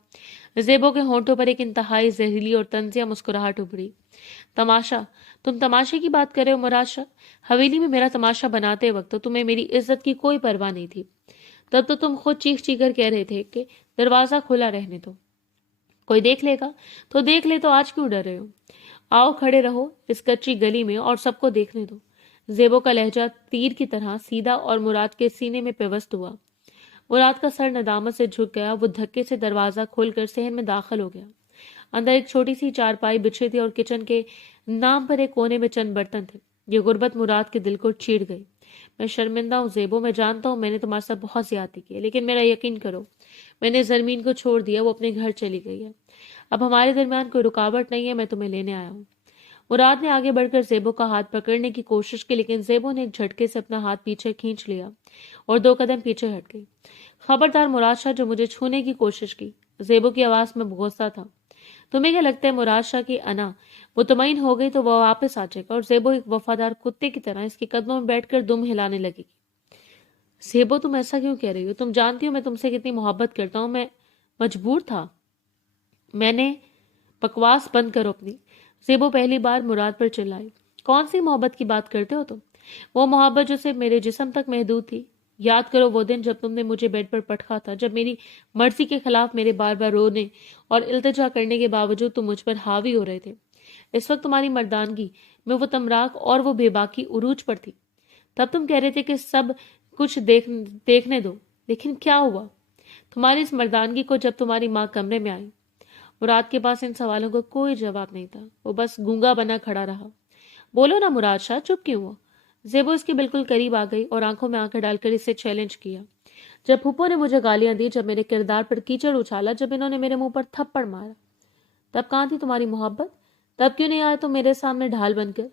زیبو کے ہونٹوں پر ایک انتہائی زہریلی اور طنزیہ مسکراہٹ ابھری۔ تماشا؟ तुम तमाशे की बात कर रहे हो मुराद शाह? हवेली में मेरा तमाशा बनाते वक्त तो तुम्हें मेरी इज्जत की कोई परवाह नहीं थी। तब तो तुम खुद चीख चीख कर कह रहे थे कि दरवाजा खुला रहने दो, कोई देख लेगा। तो देख ले, तो आज क्यों डर रहे हो? आओ खड़े रहो इस कच्ची गली में और सबको देखने दो। जेबो का लहजा तीर की तरह सीधा और मुराद के सीने में पेवस्त हुआ। मुराद का सर नदामत से झुक गया। वो धक्के से दरवाजा खोलकर सहन में दाखिल हो गया। अंदर एक छोटी सी चारपाई बिछी थी और किचन के नाम पर एक कोने में चंद बर्तन थे। ये गुर्बत मुराद के दिल को चीर गई। मैं शर्मिंदा हूँ जेबो, मैं जानता हूँ मैंने तुम्हारे साथ बहुत ज्यादती की है, लेकिन मेरा यकीन करो, मैंने जरमीन को छोड़ दिया, वो अपने घर चली गई है। अब हमारे दरमियान कोई रुकावट नहीं है, मैं तुम्हें लेने आया हूँ। मुराद ने आगे बढ़कर जेबो का हाथ पकड़ने की कोशिश की, लेकिन जेबो ने एक झटके से अपना हाथ पीछे खींच लिया और 2 कदम पीछे हट गई। खबरदार मुराद शाह, जो मुझे छूने की कोशिश की। जेबो की आवाज में गुस्सा था। तुम्हें क्या लगता है मुराद शाह की अना मुतमईन हो गई तो वह वापस आ जाएगा और जेबो एक वफादार कुत्ते की तरह इसके कदमों में बैठकर दुम हिलाने लगेगी? जेबो, तुम ऐसा क्यों कह रही हो? तुम जानती हो मैं तुमसे कितनी मोहब्बत करता हूँ। मैं मजबूर था। मैंने बकवास बंद करो अपनी। जेबो पहली बार मुराद पर चिल्लाई। कौन सी मोहब्बत की बात करते हो तुम? वो मोहब्बत जो सिर्फ मेरे जिस्म तक महदूद थी। याद करो वो दिन जब तुमने मुझे बेड पर पटका था, जब मेरी मर्जी के खिलाफ मेरे बार बार रोने और इल्तिजा करने के बावजूद तुम मुझ पर हावी हो रहे थे। इस वक्त तुम्हारी मर्दानगी में वो तमराक और वो बेबाकी उरूज पर थी। तब तुम कह रहे थे कि सब कुछ देखने दो, लेकिन क्या हुआ तुम्हारी इस मर्दानगी को जब तुम्हारी माँ कमरे में आई? मुराद के पास इन सवालों का कोई जवाब नहीं था। वो बस गूंगा बना खड़ा रहा। बोलो ना मुराद शाह, चुप क्यों हुआ? जेबो इसके बिल्कुल करीब आ गई और आंखों में आंखें डालकर इससे चैलेंज किया। जब फूफो ने मुझे गालियां दी, जब मेरे किरदार पर कीचड़ उछाला, जब इन्होंने मेरे मुंह पर थप्पड़ मारा, तब कहां थी तुम्हारी मोहब्बत? तब क्यों नहीं आए तुम मेरे सामने ढाल बनकर?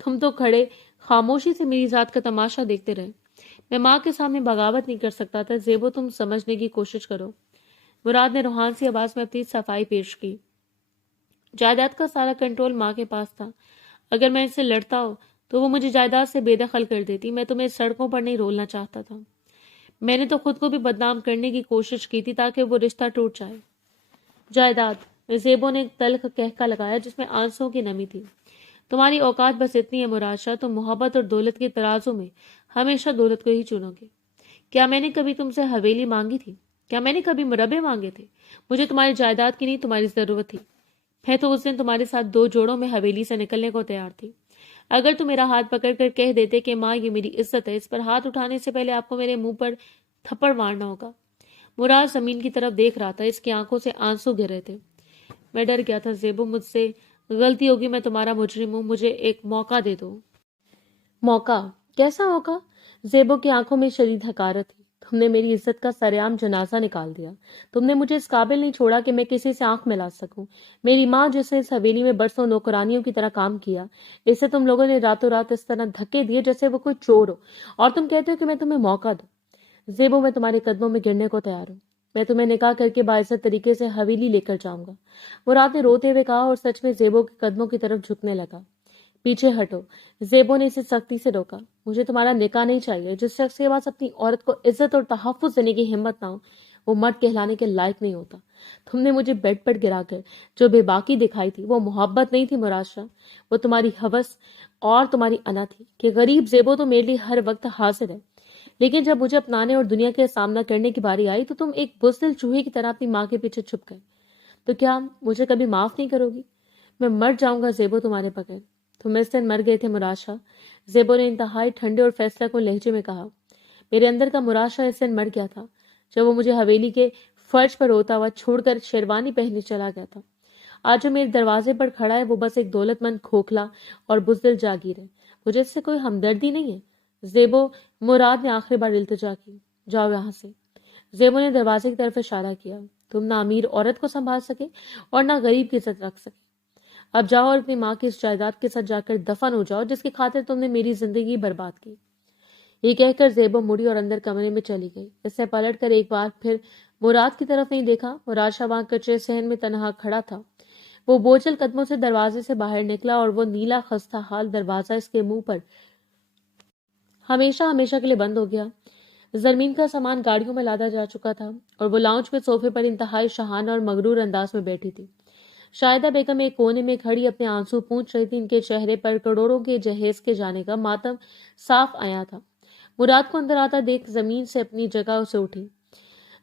तुम तो खड़े खामोशी से मेरी जात का तमाशा देखते रहे। मैं माँ के सामने बगावत नहीं कर सकता था। जेबो, तुम समझने की कोशिश करो। मुराद ने रूहान सी आवाज में अपनी सफाई पेश की। जायदाद का सारा कंट्रोल माँ के पास था। अगर मैं इससे लड़ता हो तो वो मुझे जायदाद से बेदखल कर देती। मैं तुम्हें सड़कों पर नहीं रोलना चाहता था। मैंने तो खुद को भी बदनाम करने की कोशिश की थी ताकि वो रिश्ता टूट जाए। जायदाद, जेबो ने एक तल्ख कहका लगाया जिसमें आंसुओं की नमी थी। तुम्हारी औकात बस इतनी है मुराद शाह, तुम मोहब्बत और दौलत के तराजू में हमेशा दौलत को ही चुनोगे। क्या मैंने कभी तुमसे हवेली मांगी थी? क्या मैंने कभी मुरब्बे मांगे थे? मुझे तुम्हारी जायदाद की नहीं, तुम्हारी जरूरत थी। मैं तो उस दिन तुम्हारे साथ 2 जोड़ों में हवेली से निकलने को तैयार थी। अगर तुम मेरा हाथ पकड़कर कह देते कि माँ ये मेरी इज्जत है, इस पर हाथ उठाने से पहले आपको मेरे मुंह पर थप्पड़ मारना होगा। मुराद जमीन की तरफ देख रहा था। इसकी आंखों से आंसू गिर रहे थे। मैं डर गया था जेबो, मुझसे गलती होगी, मैं तुम्हारा मुजरिम हूं, मुझे एक मौका दे दो। मौका? कैसा मौका? जेबो की आंखों में शदीद हकारत थी। तुमने मेरी इज्जत का सरेआम जनाजा निकाल दिया। तुमने मुझे इस काबिल नहीं छोड़ा कि मैं किसी से आंख मिला सकूं। मेरी माँ जिसने इस हवेली में बरसों नौकरानियों की तरह काम किया, इसे तुम लोगों ने रातों रात इस तरह धक्के दिए जैसे वो कोई चोर हो, और तुम कहते हो कि मैं तुम्हें मौका दूं। जेबो, मैं तुम्हारे कदमों में गिरने को तैयार हूँ। मैं तुम्हें निकाह करके बाइज्जत तरीके से हवेली लेकर जाऊंगा। मुराद ने रोते हुए कहा और सच में जेबो के कदमों की तरफ झुकने लगा। पीछे हटो। जेबो ने इसे सख्ती से रोका। मुझे तुम्हारा निकाह नहीं चाहिए। जिस शख्स के पास अपनी औरत को इज्जत और तहफ्फुज देने की हिम्मत ना हो, वो मर्द कहलाने के लायक नहीं होता। तुमने मुझे बेड पर गिराकर जो बेबाकी दिखाई थी, वो मोहब्बत नहीं थी मुराद शाह। वो तुम्हारी हवस और तुम्हारी अना थी कि गरीब जेबो तो मेरे लिए हर वक्त हाजिर है, लेकिन जब मुझे अपनाने और दुनिया के सामना करने की बारी आई तो तुम एक बुज़दिल चूहे की तरह अपनी माँ के पीछे छुप गए। तो क्या मुझे कभी माफ नहीं करोगी? मैं मर जाऊंगा जेबो तुम्हारे बगैर। तुम इस दिन मर गए थे मुराद शाह। जेबो ने इंतहाई ठंडे और फैसला कुन लहजे में कहा। मेरे अंदर का मुराद शाह इस दिन मर गया था जब वो मुझे हवेली के फर्श पर रोता हुआ छोड़कर शेरवानी पहनने चला गया था। आज जो मेरे दरवाजे पर खड़ा है वो बस एक दौलतमंद खोखला और बुज़दिल जागीर है। मुझे इससे कोई हमदर्दी नहीं है। जेबो, मुराद ने आखिरी बार इल्तिजा की। जाओ यहाँ से। जेबो ने दरवाजे की तरफ इशारा किया। तुम ना अमीर औरत को संभाल सके और ना गरीब की इज्जत रख सके। अब जाओ और अपनी माँ की इस जायदाद के साथ जाकर दफन हो जाओ जिसकी खातिर तुमने मेरी जिंदगी बर्बाद की। ये कहकर जेबो मुड़ी और अंदर कमरे में चली गई। इसने पलट कर एक बार फिर मुराद की तरफ नहीं देखा। मुराद शाह वहां कच्चे सहन में तनहा खड़ा था। वो बोझल कदमों से दरवाजे से बाहर निकला और वो नीला खस्ता हाल दरवाजा इसके मुंह पर हमेशा हमेशा के लिए बंद हो गया। जरमीन का सामान गाड़ियों में लादा जा चुका था और वो लाउंज में सोफे पर इंतहाई शहाना और मगरूर अंदाज में बैठी थी। शाहिदा बेगम एक कोने में खड़ी अपने आंसू पूंछ रही थी। इनके चेहरे पर करोड़ों के जहेज के जाने का मातम साफ आया था। मुराद को अंदर आता देख जमीन से अपनी जगह से उठी।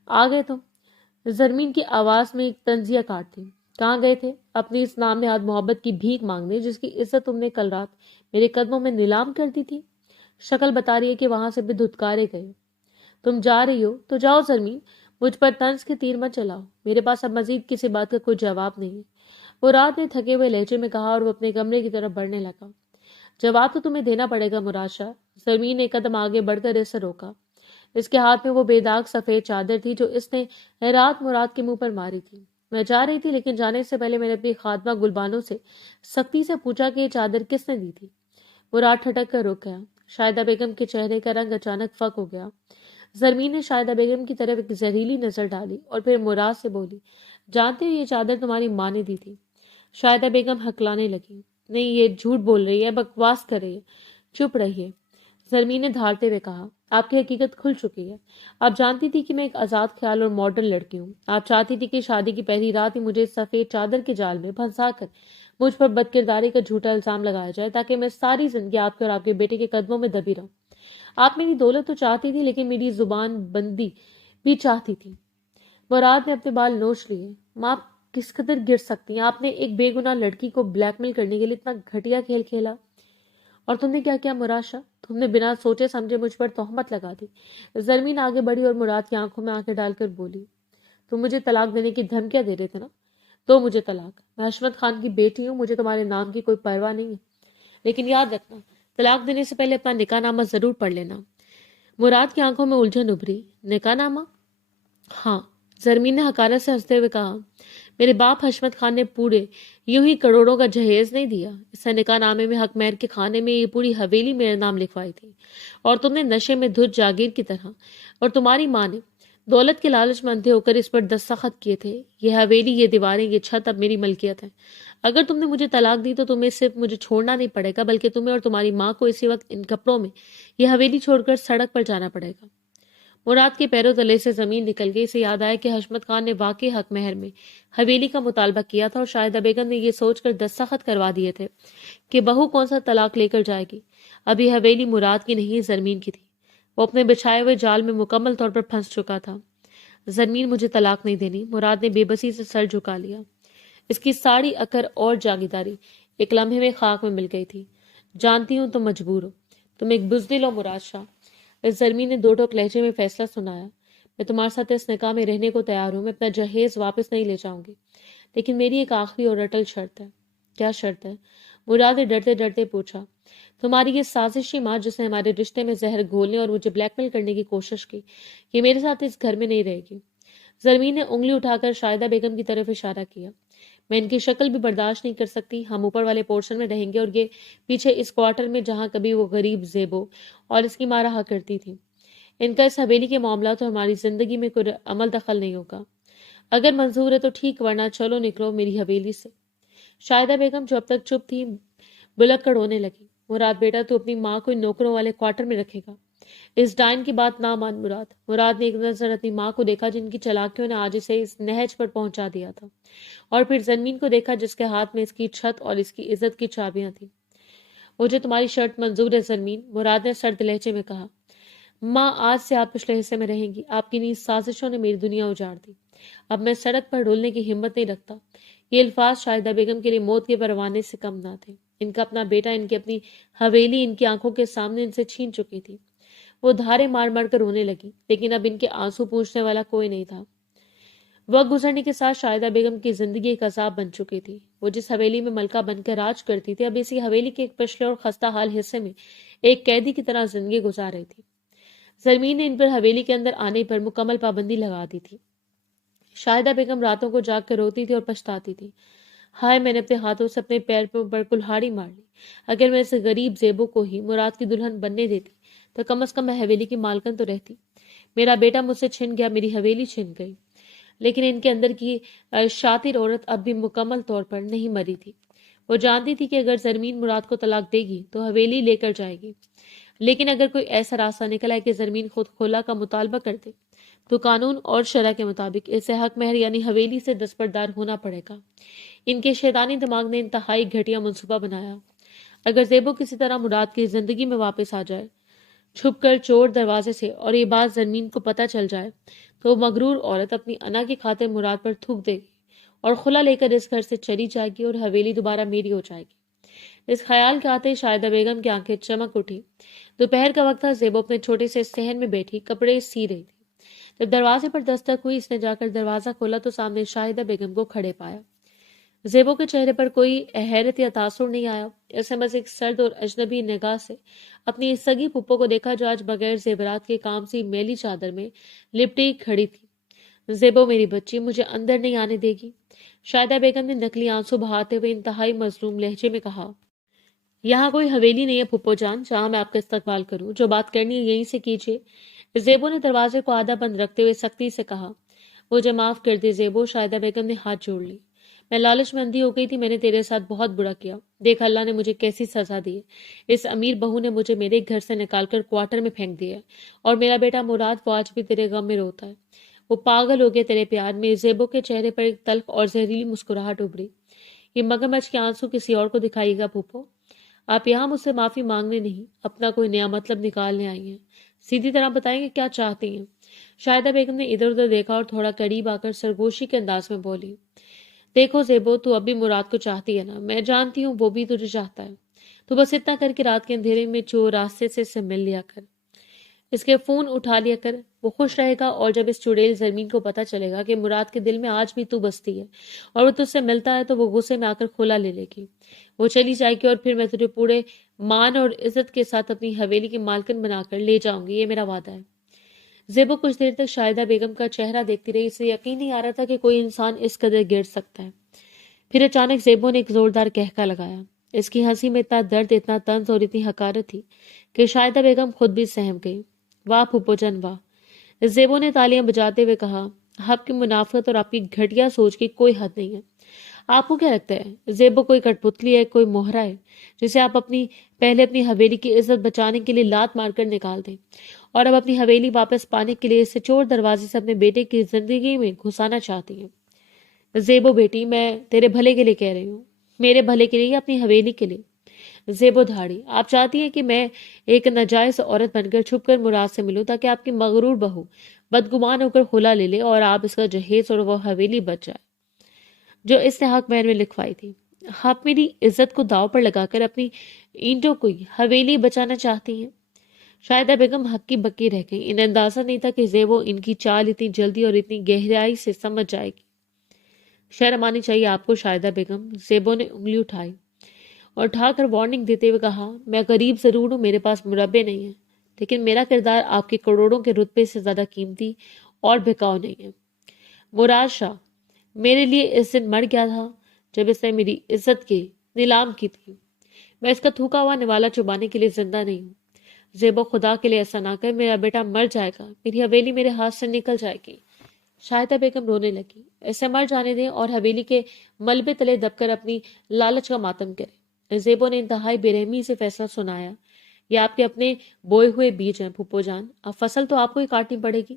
आ गए तुम? जरमीन की आवाज में एक तंजिया काट थी। कहाँ गए थे? अपनी इस नाम ने आज मोहब्बत की भीख मांगने, जिसकी इज्जत तुमने कल रात मेरे कदमों में नीलाम कर दी थी। शक्ल बता रही है कि वहां से भी धुतकारे गए। तुम जा रही हो तो जाओ जरमीन, मुझ पर तंज के तीर मत चलाओ। मेरे पास अब मजीद किसी बात का कोई जवाब नहीं है, मुराद ने थके हुए लहजे में कहा, और वो अपने कमरे की तरफ बढ़ने लगा। जवाब तो तुम्हें देना पड़ेगा मुराद शाह। जरमीन ने एक कदम आगे बढ़कर इसे रोका। इसके हाथ में वो बेदाग सफेद चादर थी जो इसने रात मुराद के मुंह पर मारी थी। मैं जा रही थी, लेकिन जाने से पहले मैंने अपनी खातमा गुलबानों से सख्ती से पूछा कि ये चादर किसने दी थी। मुराद ठटक कर रुक गया। शाहिदा बेगम के चेहरे का रंग अचानक फक हो गया। जरमीन ने शाहिदा बेगम की तरफ एक जहरीली नजर डाली और फिर मुराद से बोली, जानते हो ये चादर तुम्हारी माँ ने दी थी। शाहिदा बेगम हकलाने लगी। नहीं, ये झूठ बोल रही है, बकवास कर रही है। चुप रहिए, जरमीन ने धारते हुए कहा। आपकी हकीकत खुल चुकी है। आप जानती थी कि मैं एक आजाद ख्याल और मॉडर्न लड़की हूँ। आप चाहती थी कि शादी की पहली रात ही मुझे सफेद चादर के जाल में फंसा कर मुझ पर बदकिरदारी का झूठा इल्जाम लगाया जाए, ताकि मैं सारी जिंदगी आपके और आपके बेटे के कदमों में दबी रहूं। आप मेरी दौलत तो चाहती थी, लेकिन मेरी जुबान बंदी भी चाहती थी। मुराद ने अपने बाल नोच लिए। माँ, आप किस कदर गिर सकती हैं? आपने एक बेगुनाह लड़की को ब्लैकमेल करने के लिए इतना घटिया खेल खेला। और तुमने क्या किया मुराद शाह? तुमने बिना सोचे समझे मुझ पर तोहमत लगा दी। जरमीन आगे बढ़ी और मुराद की आंखों में आंखें डालकर बोली, तुम मुझे तलाक देने की धमकियां दे रहे थे ना? तो मुझे तलाक। मैं हशमत खान की बेटी हूँ, मुझे तुम्हारे नाम की कोई परवाह नहीं है। लेकिन याद रखना, तलाक देने से पहले अपना निकाहनामा जरूर पढ़ लेना। मुराद की आंखों में उलझन उभरी। निकाहनामा? हाँ, जरमीन ने हकारत से हंसते हुए कहा। मेरे बाप हशमत खान ने पूरे यूं ही करोड़ों का जहेज नहीं दिया। इस निकाहनामे में हक महर के खाने में ये पूरी हवेली मेरे नाम लिखवाई थी, और तुमने नशे में धुत जागीर की तरह, और तुम्हारी माँ ने दौलत के लालच में अंधे होकर इस पर दस्तखत किए थे। ये हवेली, ये दीवारें, ये छत अब मेरी मलकियत है। अगर तुमने मुझे तलाक दी तो तुम्हें सिर्फ मुझे छोड़ना नहीं पड़ेगा, बल्कि तुम्हें और तुम्हारी माँ को इसी वक्त इन कपड़ों में यह हवेली छोड़कर सड़क पर जाना पड़ेगा। मुराद के पैरों तले से जमीन निकल गई। इसे याद आया कि हशमत खान ने वाकई हक महर में हवेली का मुतालबा किया था, और शाहिदा बेगम ने यह सोचकर दस्तखत करवा दिए थे कि बहू कौन सा तलाक लेकर जाएगी। अभी हवेली मुराद की नहीं, जरमीन की थी। वो अपने बिछाए हुए जाल में मुकम्मल तौर पर फंस चुका था। जरमीन, मुझे तलाक नहीं देनी। मुराद ने बेबसी से सर झुका लिया। इसकी सारी अकड़ और जागीदारी एक लम्हे में खाक में मिल गई थी। जानती हूं तुम मजबूर हो, तुम एक बुजदिल हो मुराद शाह। इस जरमीन ने दो टोक लहजे में फैसला सुनाया। मैं तुम्हारे साथ इस निकाह में रहने को तैयार हूं। मैं अपना जहेज वापस नहीं ले जाऊंगी, लेकिन मेरी एक आखिरी और अटल शर्त है। क्या शर्त है? मुराद ने डरते डरते पूछा। तुम्हारी ये साजिशी माँ, जिसने हमारे रिश्ते में जहर घोलने और मुझे ब्लैकमेल करने की कोशिश की, ये मेरे साथ इस घर में नहीं रहेगी। जरमीन ने उंगली उठाकर शाहिदा बेगम की तरफ इशारा किया। मैं इनकी शक्ल भी बर्दाश्त नहीं कर सकती। हम ऊपर वाले पोर्शन में रहेंगे, और ये पीछे इस क्वार्टर में, जहां कभी वो गरीब जेबो और इसकी माँ रहा करती थी। इनका इस हवेली के मामला तो हमारी जिंदगी में कोई अमल दखल नहीं होगा। अगर मंजूर है तो ठीक, वरना चलो निकलो मेरी हवेली से। शाहिदा बेगम, जो अब तक चुप थी, बुलक कर रोने लगी। मुराद बेटा, तू अपनी माँ को इन नौकरों वाले क्वार्टर में रखेगा? इस डायन की बात ना मान मुराद। मुराद ने एक नजर अपनी माँ को देखा, जिनकी चालाकियों ने आज इसे इस नहज पर पहुंचा दिया था, और फिर जमीन को देखा, जिसके हाथ में इसकी छत और इसकी इज्जत की चाबियां थी। मुझे तुम्हारी शर्त मंजूर है जमीन, मुराद ने सर्द लहजे में कहा। माँ, आज से आप पिछले हिस्से में रहेंगी। आपकी इन साजिशों ने मेरी दुनिया उजाड़ दी। अब मैं सड़क पर डोलने की हिम्मत नहीं रखता। ये अल्फाज शाहिदा बेगम के लिए मौत के परवाने से कम ना थे। इनका अपना बेटा, इनकी अपनी हवेली इनकी आंखों के सामने इनसे छीन चुकी थी। वो धारे मार मार कर रोने लगी, लेकिन अब इनके आंसू पूछने वाला कोई नहीं था। वक्त गुजरने के साथ शाहिदा बेगम की जिंदगी एक अजाब बन चुकी थी। वो जिस हवेली में मलका बनकर राज करती थी, अब इसी हवेली के एक पिछले और खस्ता हाल हिस्से में एक कैदी की तरह जिंदगी गुजार रही थी। जरमीन ने इन पर हवेली के अंदर आने पर मुकम्मल पाबंदी लगा दी थी। शाहिदा बेगम रातों को जाग कर रोती थी और पछताती थी। हाय, मैंने अपने हाथों से अपने पैर पर कुल्हाड़ी मार ली। अगर मैं इस गरीब जेबो को ही मुराद की दुल्हन बनने देती, तो कम से कम मैं हवेली की मालकन तो रहती। मेरा बेटा मुझसे छिन गया, मेरी हवेली छिन गई, लेकिन इनके अंदर की शातिर औरत अब भी मुकम्मल तौर पर नहीं मरी थी। वो जानती थी कि अगर जरमीन मुराद को तलाक देगी तो हवेली लेकर जाएगी, लेकिन अगर कोई ऐसा रास्ता निकला है कि जरमीन खुद खोला का मुतालबा कर दे, تو قانون اور شرع کے مطابق اسے حق مہر یعنی حویلی سے دستبردار ہونا پڑے گا۔ ان کے شیطانی دماغ نے انتہائی گھٹیا منصوبہ بنایا۔ اگر زیبو کسی طرح مراد کی زندگی میں واپس آ جائے چھپ کر چور دروازے سے، اور یہ بات زرمین کو پتہ چل جائے، تو وہ مغرور عورت اپنی انا کی خاطر مراد پر تھوک دے گی اور خلا لے کر اس گھر سے چلی جائے گی اور حویلی دوبارہ میری ہو جائے گی۔ اس خیال کے آتے شاہدہ بیگم کی آنکھیں چمک اٹھی۔ دوپہر کا وقت تھا، زیبو اپنے چھوٹے سے صحن میں بیٹھی کپڑے سی رہی تھی۔ جب دروازے پر دستک ہوئی، اس نے جا کر دروازہ کھولا تو سامنے شاہدہ بیگم کو کھڑے پایا۔ زیبو کے چہرے پر کوئی حیرت یا تاثر نہیں آیا۔ اس نے بس ایک سرد اور اجنبی نگاہ سے اپنی سگی پھپھو کو دیکھا جو آج بغیر زیورات کے کام سی میلی چادر میں لپٹی کھڑی تھی۔ زیبو میری بچی، مجھے اندر نہیں آنے دے گی؟ شاہدہ بیگم نے نکلی آنسو بہاتے ہوئے انتہائی مظلوم لہجے میں کہا۔ یہاں کوئی حویلی نہیں ہے پھپھو جان جہاں میں آپ کا استقبال کروں، جو بات کرنی ہے یہیں سے کیجیے۔ زیبو نے دروازے کو آدھا بند رکھتے ہوئے سختی سے کہا۔ مجھے معاف کر دی زیبو، شاہدہ بیگم نے ہاتھ جوڑ لی۔ میں لالچ میں اندھی ہو گئی تھی، میں نے تیرے ساتھ بہت برا کیا۔ دیکھ اللہ نے مجھے کیسی سزا دی ہے۔ اس امیر بہو نے مجھے میرے گھر سے نکال کر کوارٹر میں پھینک دیا ہے، اور میرا بیٹا مراد وہ آج بھی تیرے غم میں روتا ہے۔ وہ پاگل ہو گیا تیرے پیار میں۔ زیبو کے چہرے پر ایک تلخ اور زہریلی مسکراہٹ ابھری۔ یہ مگرمچھ کے آنسو کسی اور کو دکھائیے گا پھوپھو۔ آپ یہاں مجھ سے معافی مانگنے نہیں، اپنا کوئی نیا مطلب نکالنے آئی ہیں۔ سیدھی طرح بتائیں کہ کیا چاہتی ہیں؟ شاہدہ بیگم نے ادھر ادھر دیکھا اور تھوڑا قریب آ کر سرگوشی کے انداز میں بولی۔ دیکھو زیبو، تو اب بھی مراد کو چاہتی ہے نا؟ میں جانتی ہوں وہ بھی تجھے چاہتا ہے۔ تو بس اتنا کر کے رات کے اندھیرے میں چور راستے سے اسے مل لیا کر، اس کے فون اٹھا لیا کر، وہ خوش رہے گا۔ اور جب اس چڑیل زمین کو پتہ چلے گا کہ مراد کے دل میں آج بھی تو بستی ہے اور وہ تجھ سے ملتا ہے، تو وہ غصے میں آ کر کھلا لے لے گی، وہ چلی جائے گی، اور پھر میں تجھے پورے مان اور عزت کے ساتھ اپنی حویلی کی مالکن بنا کر لے جاؤں گی، یہ میرا وعدہ ہے۔ زیبو کچھ دیر تک شاہدہ بیگم کا چہرہ دیکھتی رہی۔ اسے یقین نہیں آ رہا تھا کہ کوئی انسان اس قدر گر سکتا ہے۔ پھر اچانک زیبو نے ایک زوردار کہکا لگایا۔ اس کی ہنسی میں اتنا درد، اتنا طنز اور اتنی حقارت تھی کہ شاہدہ بیگم خود بھی سہم گئی۔ واہ پھپھو جان واہ! زیبو نے تالیاں بجاتے ہوئے کہا۔ آپ کی منافقت اور آپ کی گھٹیا سوچ کی کوئی حد نہیں ہے۔ آپ کو کیا لگتا ہے زیبو کوئی کٹ پتلی ہے، کوئی موہرا ہے جسے آپ پہلے اپنی حویلی کی عزت بچانے کے لیے لات مار کر نکال دیں، اور اب اپنی حویلی واپس پانے کے لیے اسے چور دروازے سے اپنے بیٹے کی زندگی میں گھسانا چاہتی ہیں؟ زیبو بیٹی، میں تیرے بھلے کے لیے کہہ رہی ہوں، میرے بھلے کے لیے، اپنی حویلی کے لیے۔ زیبو دھاڑی، آپ چاہتی ہیں کہ میں ایک ناجائز عورت بن کر چھپ کر مراد سے ملوں تاکہ آپ کی مغرور بہو بدگمان ہو کر خلا لے لے اور آپ اس کا جہیز اور وہ حویلی بچ جائے جو اس نے حق مہر میں لکھوائی تھی؟ آپ میری عزت کو داؤ پر لگا کر اپنی اینٹوں کو حویلی بچانا چاہتی ہیں؟ شاہدہ بیگم ہکی بکی رہ گئی۔ انہیں اندازہ نہیں تھا کہ زیبو ان کی چال اتنی جلدی اور اتنی گہرائی سے سمجھ جائے گی۔ شرم آنی چاہیے آپ کو شاہدہ بیگم، زیبو نے انگلی اٹھائی اور اٹھا کر وارننگ دیتے ہوئے کہا۔ میں غریب ضرور ہوں، میرے پاس مربے نہیں ہیں، لیکن میرا کردار آپ کے کروڑوں کے رتبے سے زیادہ قیمتی اور بھکاؤ نہیں ہے۔ مراد شاہ میرے لیے اس دن مر گیا تھا جب اس نے میری عزت کے نیلام کی تھی۔ میں اس کا تھوکا ہوا نوالا چبانے کے لیے زندہ نہیں ہوں۔ زیبو خدا کے لیے ایسا نہ کر، میرا بیٹا مر جائے گا، میری حویلی میرے ہاتھ سے نکل جائے گی۔ شاہدہ بیگم رونے لگی۔ اسے مر جانے دیں اور حویلی کے ملبے تلے دب کر اپنی لالچ کا ماتم کرے۔ زیبو نے انتہائی بے رحمی سے فیصلہ سنایا۔ یہ آپ کے اپنے بوئے ہوئے بیج ہیں پھپھو جان، اب فصل تو آپ کو ہی کاٹنی پڑے گی۔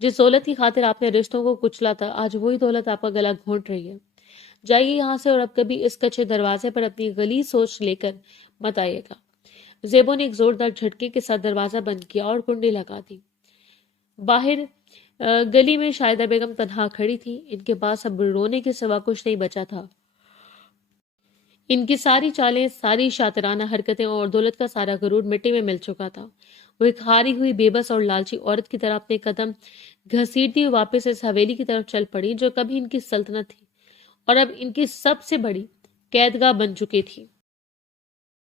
جس دولت کی خاطر آپ نے رشتوں کو کچلا تھا، آج وہی دولت آپ کا گلا گھونٹ رہی ہے۔ جائیے یہاں سے، اور اب کبھی اس کچے دروازے پر اپنی غلیظ سوچ لے کر مت آئیے گا۔ زیبو نے ایک زوردار جھٹکے کے ساتھ دروازہ بند کیا اور کنڈی لگا دی۔ باہر گلی میں شاہدہ بیگم تنہا کھڑی تھی۔ ان کے پاس اب رونے کے سوا کچھ نہیں بچا تھا۔ ان کی ساری چالیں، ساری شاطرانہ حرکتیں اور دولت کا سارا غرور مٹی میں مل چکا تھا۔ وہ ایک ہاری ہوئی بے بس اور لالچی عورت کی طرح اپنے قدم گھسیٹتی ہوئی واپس اس حویلی کی طرف چل پڑی جو کبھی ان کی سلطنت تھی اور اب ان کی سب سے بڑی قیدگاہ بن چکی تھی۔